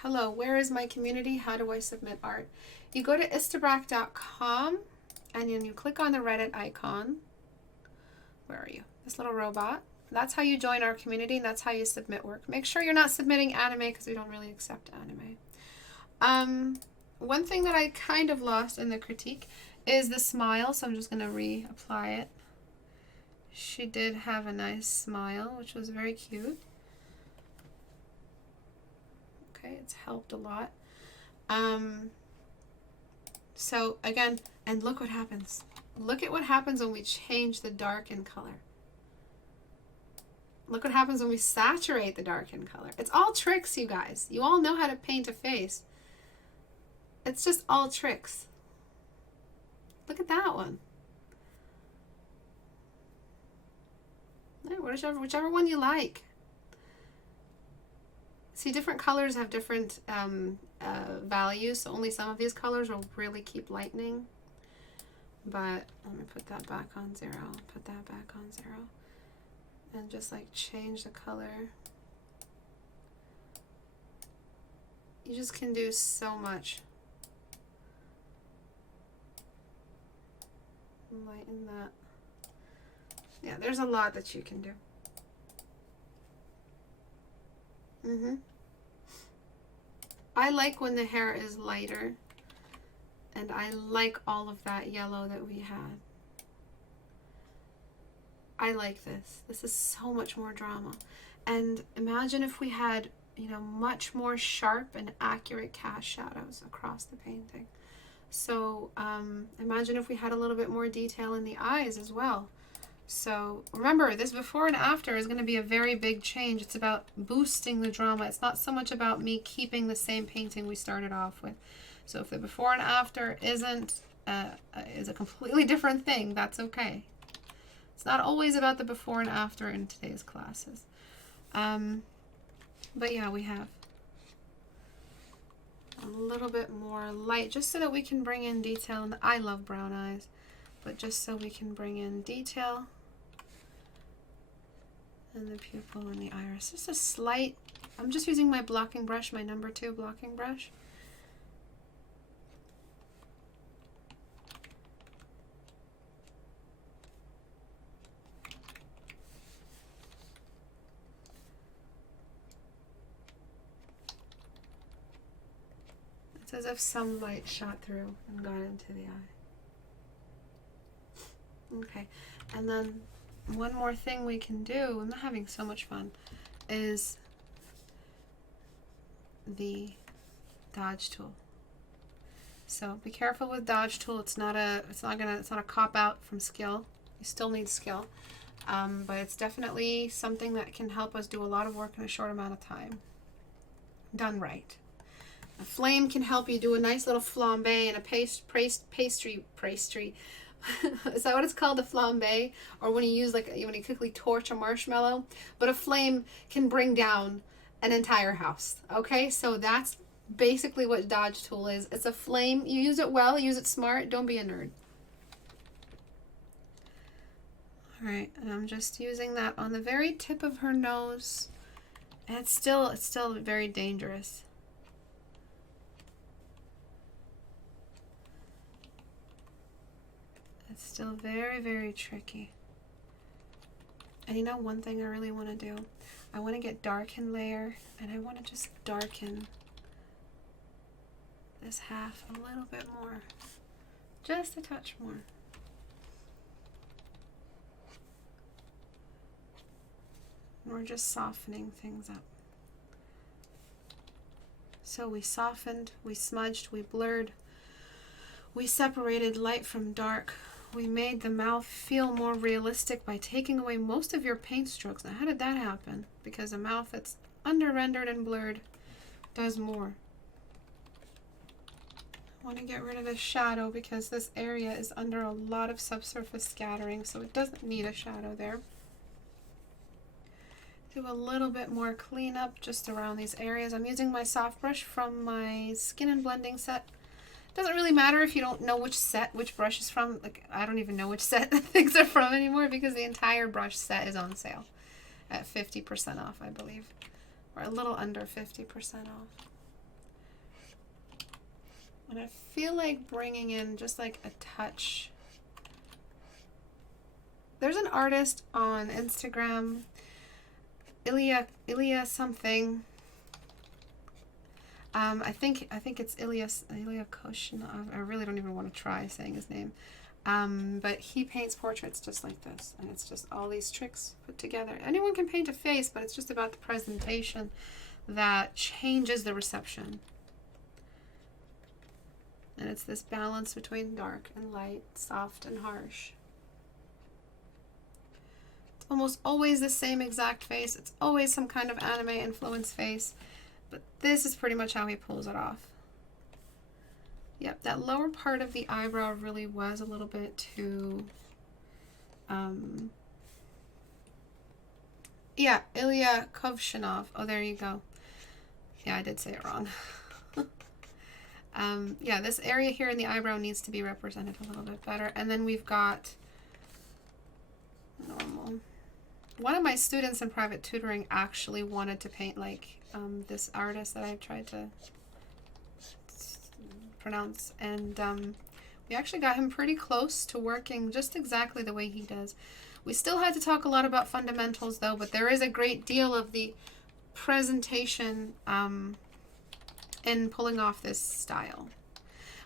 Hello, where is my community? How do I submit art? You go to istebrak.com and then you click on the Reddit icon. Where are you? This little robot. That's how you join our community, and that's how you submit work. Make sure you're not submitting anime because we don't really accept anime. One thing that I kind of lost in the critique is the smile, so I'm just going to reapply it. She did have a nice smile, which was very cute. Okay, it's helped a lot. So again, and look what happens. Look at what happens when we change the darken color. Look what happens when we saturate the darken color. It's all tricks, you guys. You all know how to paint a face. It's just all tricks. Look at that one. Whichever one you like. See, different colors have different values, so only some of these colors will really keep lightening. But let me put that back on 0, put that back on 0, and just like change the color. You just can do so much. Lighten that. Yeah, there's a lot that you can do. I like when the hair is lighter, and I like all of that yellow that we had. I like this. This is so much more drama. And imagine if we had, you know, much more sharp and accurate cast shadows across the painting. So imagine if we had a little bit more detail in the eyes as well. So remember, this before and after is going to be a very big change. It's about boosting the drama. It's not so much about me keeping the same painting we started off with. So if the before and after is a completely different thing, that's okay. It's not always about the before and after in today's classes. But yeah, we have a little bit more light, just so that we can bring in detail. And I love brown eyes, but just so we can bring in detail in the pupil and the iris. Just a slight, I'm just using my blocking brush, my number 2 blocking brush. It's as if some light shot through and got into the eye. Okay, and then one more thing we can do, I'm having so much fun, is the dodge tool. So be careful with dodge tool. It's not a cop out from skill. You still need skill, but it's definitely something that can help us do a lot of work in a short amount of time, done right. A flame can help you do a nice little flambe and a pastry. Is that what it's called, a flambe? Or when you use when you quickly torch a marshmallow? But a flame can bring down an entire house. Okay, so that's basically what dodge tool is. It's a flame. You use it well, use it smart. Don't be a nerd. All right, and I'm just using that on the very tip of her nose, and it's still very dangerous. It's still very, very tricky. And you know, one thing I really want to do, I want to get darken layer, and I want to just darken this half a little bit more, just a touch more. We're just softening things up. So we softened, we smudged, we blurred, we separated light from dark. We made the mouth feel more realistic by taking away most of your paint strokes. Now, how did that happen? Because a mouth that's under-rendered and blurred does more. I want to get rid of the shadow because this area is under a lot of subsurface scattering, so it doesn't need a shadow there. Do a little bit more cleanup just around these areas. I'm using my soft brush from my Skin and Blending set. Doesn't really matter if you don't know which brush is from. Like, I don't even know which set things are from anymore because the entire brush set is on sale at 50% off, I believe, or a little under 50% off. And I feel like bringing in just like a touch. There's an artist on Instagram, Ilya something. I think it's Ilya Koshinov. I really don't even want to try saying his name. But he paints portraits just like this, and it's just all these tricks put together. Anyone can paint a face, but it's just about the presentation that changes the reception. And it's this balance between dark and light, soft and harsh. It's almost always the same exact face. It's always some kind of anime influence face. But this is pretty much how he pulls it off. Yep, that lower part of the eyebrow really was a little bit too... yeah, Ilya Kovshinov. Oh, there you go. Yeah, I did say it wrong. Yeah, this area here in the eyebrow needs to be represented a little bit better. And then we've got normal. One of my students in private tutoring actually wanted to paint like this artist that I've tried to pronounce, and we actually got him pretty close to working just exactly the way he does. We still had to talk a lot about fundamentals though, but there is a great deal of the presentation in pulling off this style,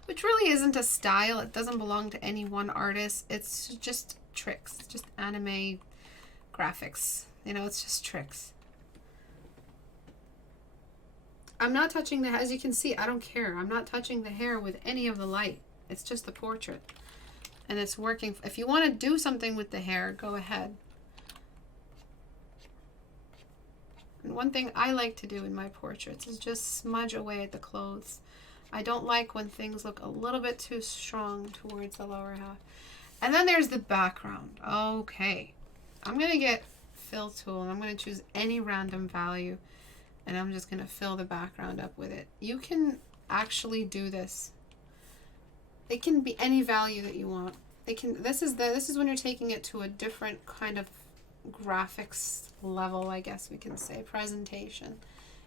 which really isn't a style. It doesn't belong to any one artist. It's just tricks. It's just anime graphics. You know, it's just tricks. I'm not touching the, as you can see, I don't care. I'm not touching the hair with any of the light. It's just the portrait. And it's working. If you want to do something with the hair, go ahead. And one thing I like to do in my portraits is just smudge away at the clothes. I don't like when things look a little bit too strong towards the lower half. And then there's the background. Okay. I'm going to get fill tool and I'm going to choose any random value. And I'm just going to fill the background up with it. You can actually do this. It can be any value that you want. This is when you're taking it to a different kind of graphics level, I guess we can say, presentation.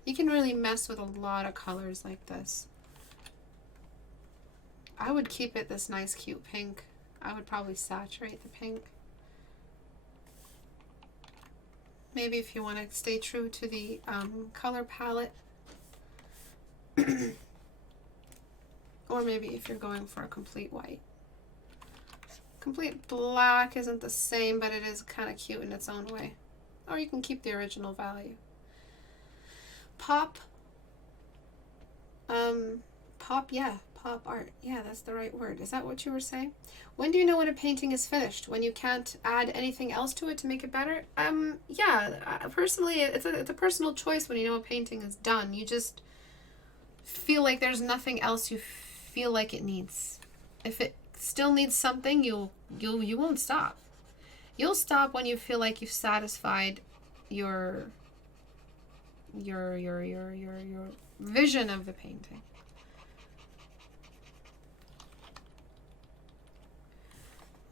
You can really mess with a lot of colors like this. I would keep it this nice cute pink. I would probably saturate the pink. Maybe if you want to stay true to the color palette. Or maybe if you're going for a complete white. Complete black isn't the same, but it is kind of cute in its own way. Or you can keep the original value. Pop. Pop art. Yeah, that's the right word. Is that what you were saying? When do you know when a painting is finished? When you can't add anything else to it to make it better? Personally, it's a personal choice when you know a painting is done. You just feel like there's nothing else you feel like it needs. If it still needs something, you won't stop. You'll stop when you feel like you've satisfied your vision of the painting.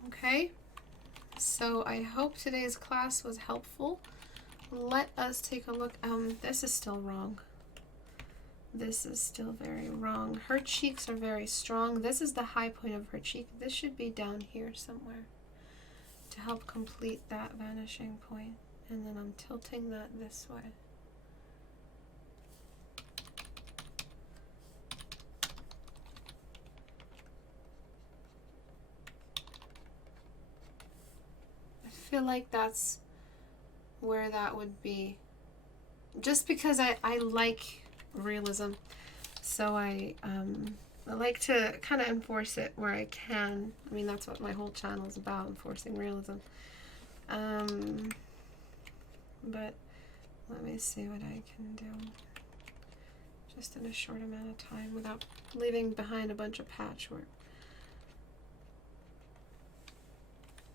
Okay, so I hope today's class was helpful. Let us take a look. This is still wrong. This is still very wrong. Her cheeks are very strong. This is the high point of her cheek. This should be down here somewhere to help complete that vanishing point. And then I'm tilting that this way. I feel like that's where that would be. Just because I like realism, so I like to kind of enforce it where I can. I mean, that's what my whole channel is about, enforcing realism. But let me see what I can do just in a short amount of time without leaving behind a bunch of patchwork.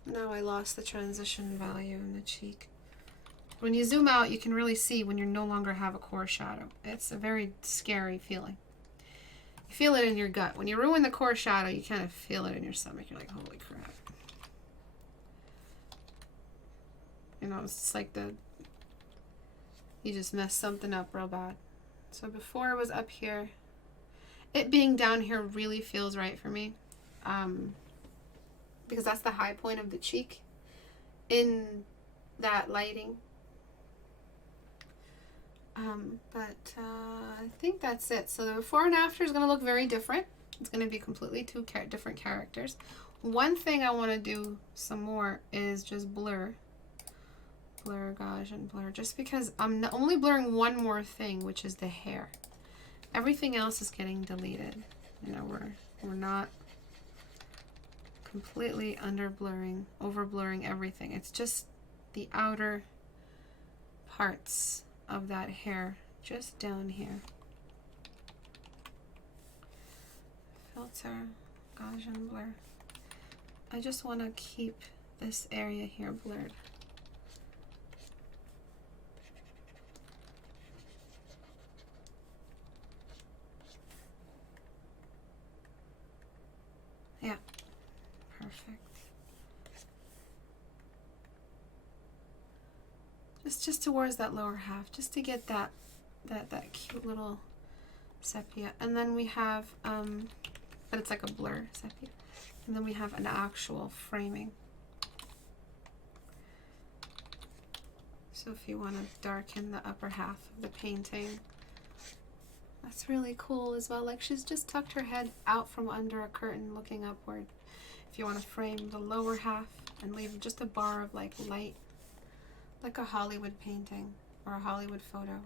Now I lost the transition value in the cheek. When you zoom out, you can really see when you no longer have a core shadow. It's a very scary feeling. You feel it in your gut. When you ruin the core shadow, you kind of feel it in your stomach. You're like, holy crap. You know, it's just like you just messed something up real bad. So before it was up here, it being down here really feels right for me. Because that's the high point of the cheek in that lighting. I think that's it. So the before and after is going to look very different. It's going to be completely two different characters. One thing I want to do some more is just blur, Gaussian blur, just because I'm only blurring one more thing, which is the hair. Everything else is getting deleted. You know, we're not completely under blurring, over blurring everything. It's just the outer parts of that hair just down here. Filter, Gaussian blur. I just want to keep this area here blurred. Yeah, perfect. Just towards that lower half, just to get that cute little sepia. And then we have, but it's like a blur sepia. And then we have an actual framing. So if you want to darken the upper half of the painting, that's really cool as well. Like she's just tucked her head out from under a curtain looking upward. If you want to frame the lower half and leave just a bar of like light, like a Hollywood painting or a Hollywood photo.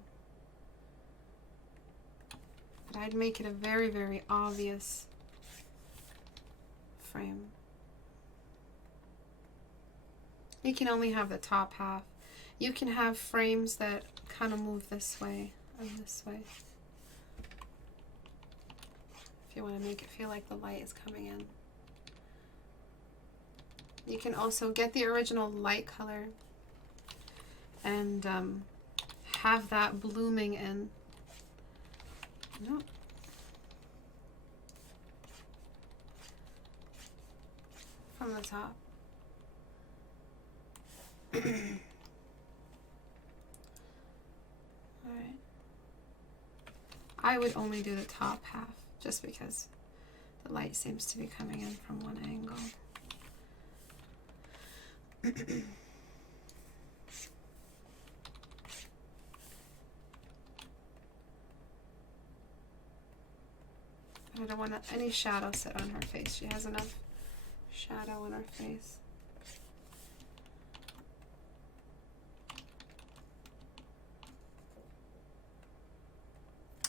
But I'd make it a very, very obvious frame. You can only have the top half. You can have frames that kind of move this way and this way. If you want to make it feel like the light is coming in. You can also get the original light color and have that blooming in. Nope. the top. Alright. I would only do the top half, just because the light seems to be coming in from one angle. I don't want any shadow set on her face. She has enough shadow on her face.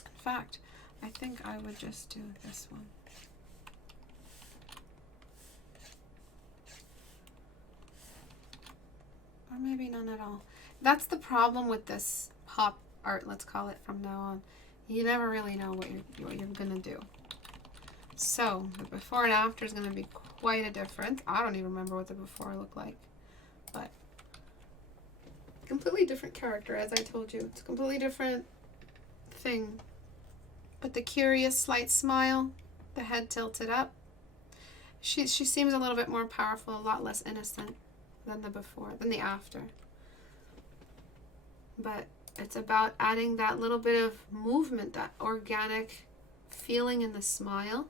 In fact, I think I would just do this one. Or maybe none at all. That's the problem with this pop art, let's call it, from now on. You never really know what you're gonna do. So the before and after is gonna be quite a difference. I don't even remember what the before looked like, but completely different character, as I told you. It's a completely different thing. But the curious slight smile, the head tilted up. She seems a little bit more powerful, a lot less innocent than the before, than the after. But it's about adding that little bit of movement, that organic feeling in the smile,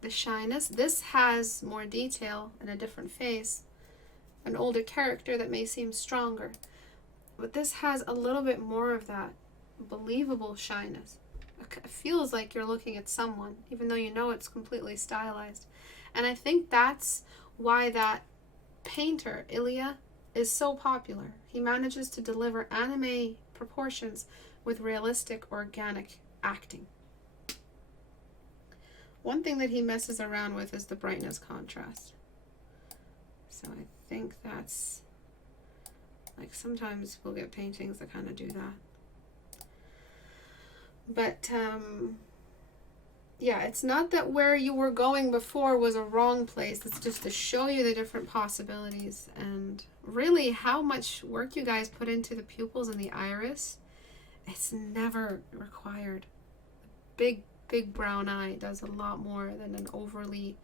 the shyness. This has more detail and a different face, an older character that may seem stronger. But this has a little bit more of that believable shyness. It feels like you're looking at someone, even though you know it's completely stylized. And I think that's why that painter, Ilya, is so popular. He manages to deliver anime proportions with realistic, organic acting. One thing that he messes around with is the brightness contrast. So I think that's, like, sometimes we'll get paintings that kind of do that. But, yeah, it's not that where you were going before was a wrong place. It's just to show you the different possibilities and really how much work you guys put into the pupils and the iris. It's never required. Big brown eye does a lot more than an overly,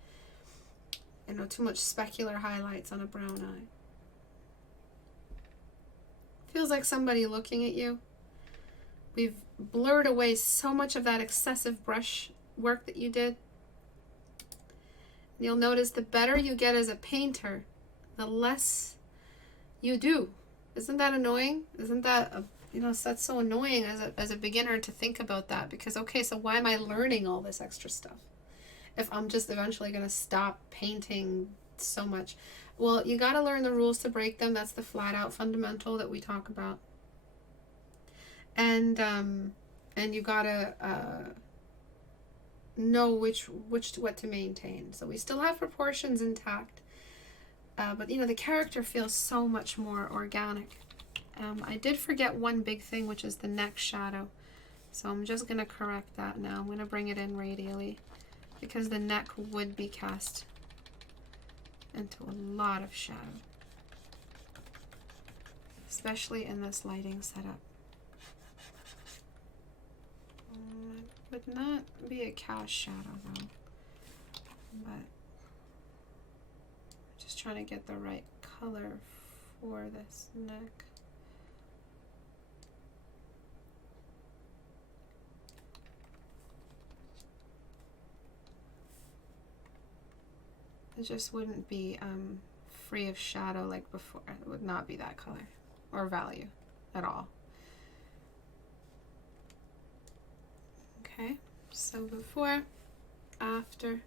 too much specular highlights on a brown eye. Feels like somebody looking at you. We've blurred away so much of that excessive brush work that you did. You'll notice the better you get as a painter, the less you do. Isn't that annoying? Isn't that that's so annoying as a beginner to think about that, because okay, so why am I learning all this extra stuff if I'm just eventually going to stop painting so much? Well, you got to learn the rules to break them. That's the flat out fundamental that we talk about. And you gotta know what to maintain. So we still have proportions intact, but the character feels so much more organic. I did forget one big thing, which is the neck shadow. So I'm just gonna correct that now. I'm gonna bring it in radially, because the neck would be cast into a lot of shadow, especially in this lighting setup. Would not be a cast shadow though, but just trying to get the right color for this neck. It just wouldn't be free of shadow like before. It would not be that color or value at all. Okay, so before, after,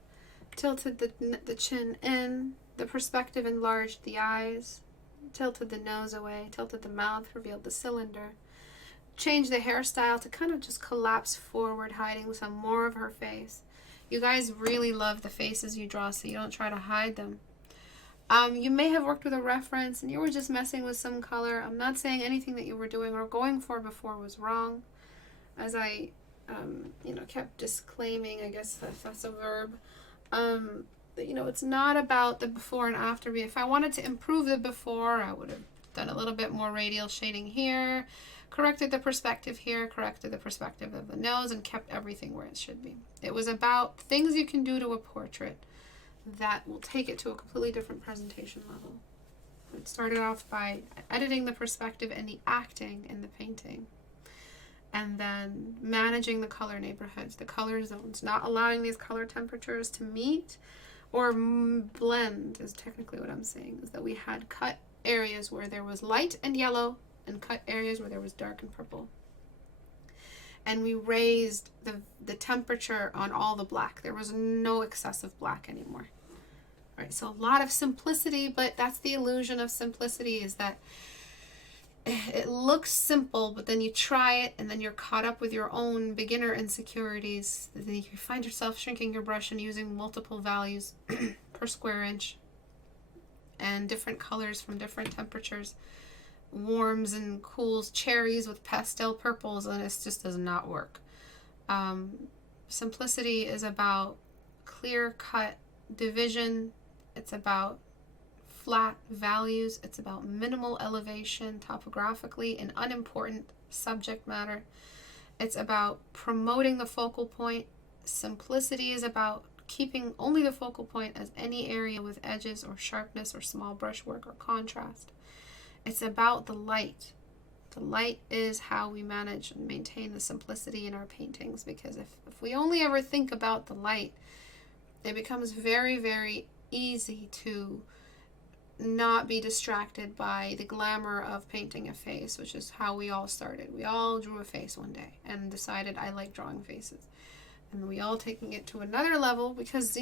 tilted the chin in, the perspective enlarged the eyes, tilted the nose away, tilted the mouth, revealed the cylinder, changed the hairstyle to kind of just collapse forward, hiding some more of her face. You guys really love the faces you draw, so you don't try to hide them. You may have worked with a reference and you were just messing with some color. I'm not saying anything that you were doing or going for before was wrong. As I kept disclaiming, I guess that's a verb. It's not about the before and after. If I wanted to improve the before, I would have done a little bit more radial shading here, corrected the perspective here, corrected the perspective of the nose, and kept everything where it should be. It was about things you can do to a portrait that will take it to a completely different presentation level. It started off by editing the perspective and the acting in the painting, and then managing the color neighborhoods, the color zones, not allowing these color temperatures to meet or blend is technically what I'm saying, is that we had cut areas where there was light and yellow and cut areas where there was dark and purple. And we raised the temperature on all the black. There was no excessive black anymore. Right, so a lot of simplicity, but that's the illusion of simplicity, is that it looks simple, but then you try it and then you're caught up with your own beginner insecurities. Then you find yourself shrinking your brush and using multiple values per square inch and different colors from different temperatures, warms and cools, cherries with pastel purples, and it just does not work. Simplicity is about clear-cut division. It's about flat values. It's about minimal elevation topographically and unimportant subject matter. It's about promoting the focal point. Simplicity is about keeping only the focal point as any area with edges or sharpness or small brushwork or contrast. It's about the light. The light is how we manage and maintain the simplicity in our paintings, because if we only ever think about the light, it becomes very, very easy to not be distracted by the glamour of painting a face, which is how we all started. We all drew a face one day and decided, I like drawing faces. And we all taking it to another level because,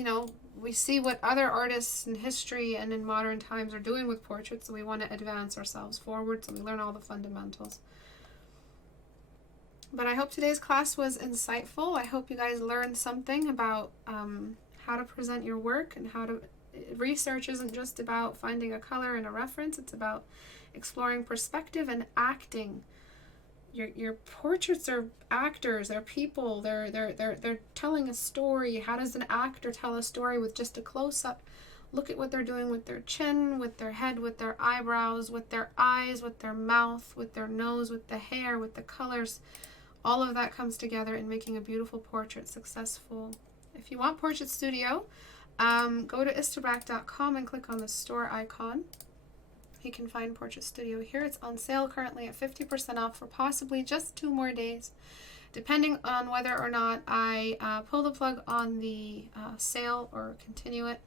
we see what other artists in history and in modern times are doing with portraits, and we want to advance ourselves forward, so we learn all the fundamentals. But I hope today's class was insightful. I hope you guys learned something about how to present your work, and how to... Research isn't just about finding a color and a reference. It's about exploring perspective and acting. Your portraits are actors. They're people. They're telling a story. How does an actor tell a story with just a close-up? Look at what they're doing with their chin, with their head, with their eyebrows, with their eyes, with their mouth, with their nose, with the hair, with the colors. All of that comes together in making a beautiful portrait successful. If you want Portrait Studio, go to istebrak.com and click on the store icon. You can find Portrait Studio here. It's on sale currently at 50% off for possibly just 2 more days, depending on whether or not I pull the plug on the sale or continue it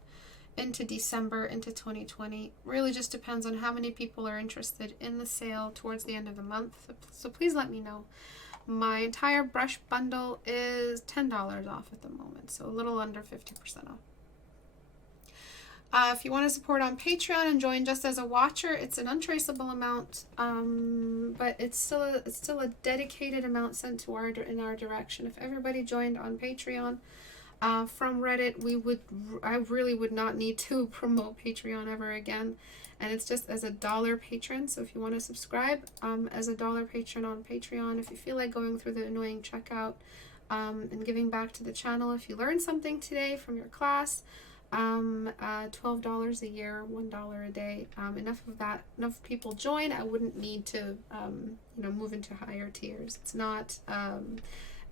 into December, into 2020. Really just depends on how many people are interested in the sale towards the end of the month. So please let me know. My entire brush bundle is $10 off at the moment, so a little under 50% off. If you want to support on Patreon and join just as a watcher, it's an untraceable amount, but it's still a dedicated amount sent to in our direction. If everybody joined on Patreon from Reddit, I really would not need to promote Patreon ever again. And it's just as a $1 patron. So if you want to subscribe as a $1 patron on Patreon, if you feel like going through the annoying checkout and giving back to the channel, if you learned something today from your class, $12 a year, $1 a day. Enough people join, I wouldn't need to, move into higher tiers. It's not,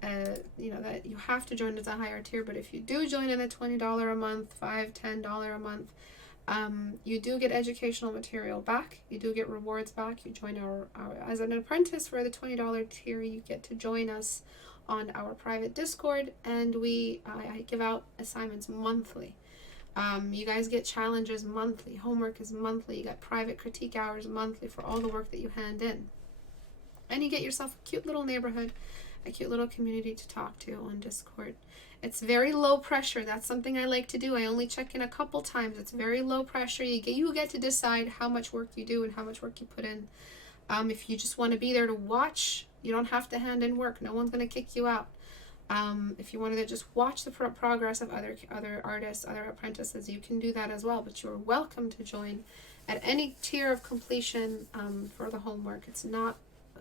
that you have to join as a higher tier, but if you do join in at $20 a month, $5, $10 a month, you do get educational material back. You do get rewards back. You join our as an apprentice for the $20 tier, you get to join us on our private Discord, and I give out assignments monthly. You guys get challenges monthly. Homework is monthly. You got private critique hours monthly for all the work that you hand in. And you get yourself a cute little neighborhood, a cute little community to talk to on Discord. It's very low pressure. That's something I like to do. I only check in a couple times. It's very low pressure. You get to decide how much work you do and how much work you put in. If you just want to be there to watch, you don't have to hand in work. No one's going to kick you out. If you wanted to just watch the progress of other artists, other apprentices, you can do that as well. But you're welcome to join at any tier of completion for the homework.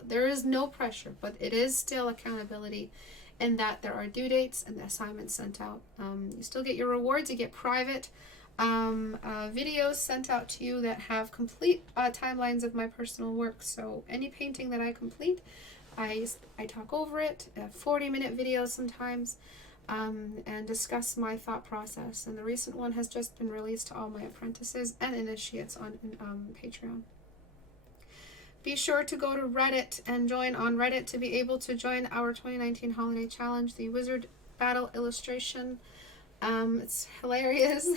There is no pressure, but it is still accountability in that there are due dates and the assignments sent out. You still get your rewards. You get private videos sent out to you that have complete timelines of my personal work. So any painting that I complete, I talk over it, 40-minute videos sometimes. and discuss my thought process. And the recent one has just been released to all my apprentices and initiates on Patreon. Be sure to go to Reddit and join on Reddit to be able to join our 2019 Holiday Challenge, the Wizard Battle illustration. It's hilarious.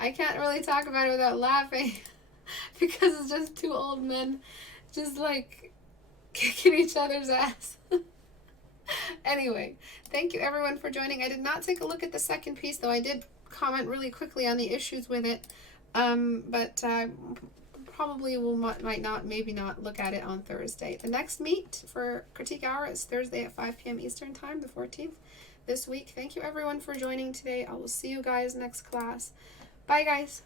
I can't really talk about it without laughing because it's just two old men just like kicking each other's ass. Anyway, thank you everyone for joining. I did not take a look at the second piece, though I did comment really quickly on the issues with it. But probably maybe not look at it on Thursday. The next meet for Critique Hour is Thursday at 5 p.m. Eastern Time, the 14th, this week. Thank you everyone for joining today. I will see you guys next class. Bye, guys.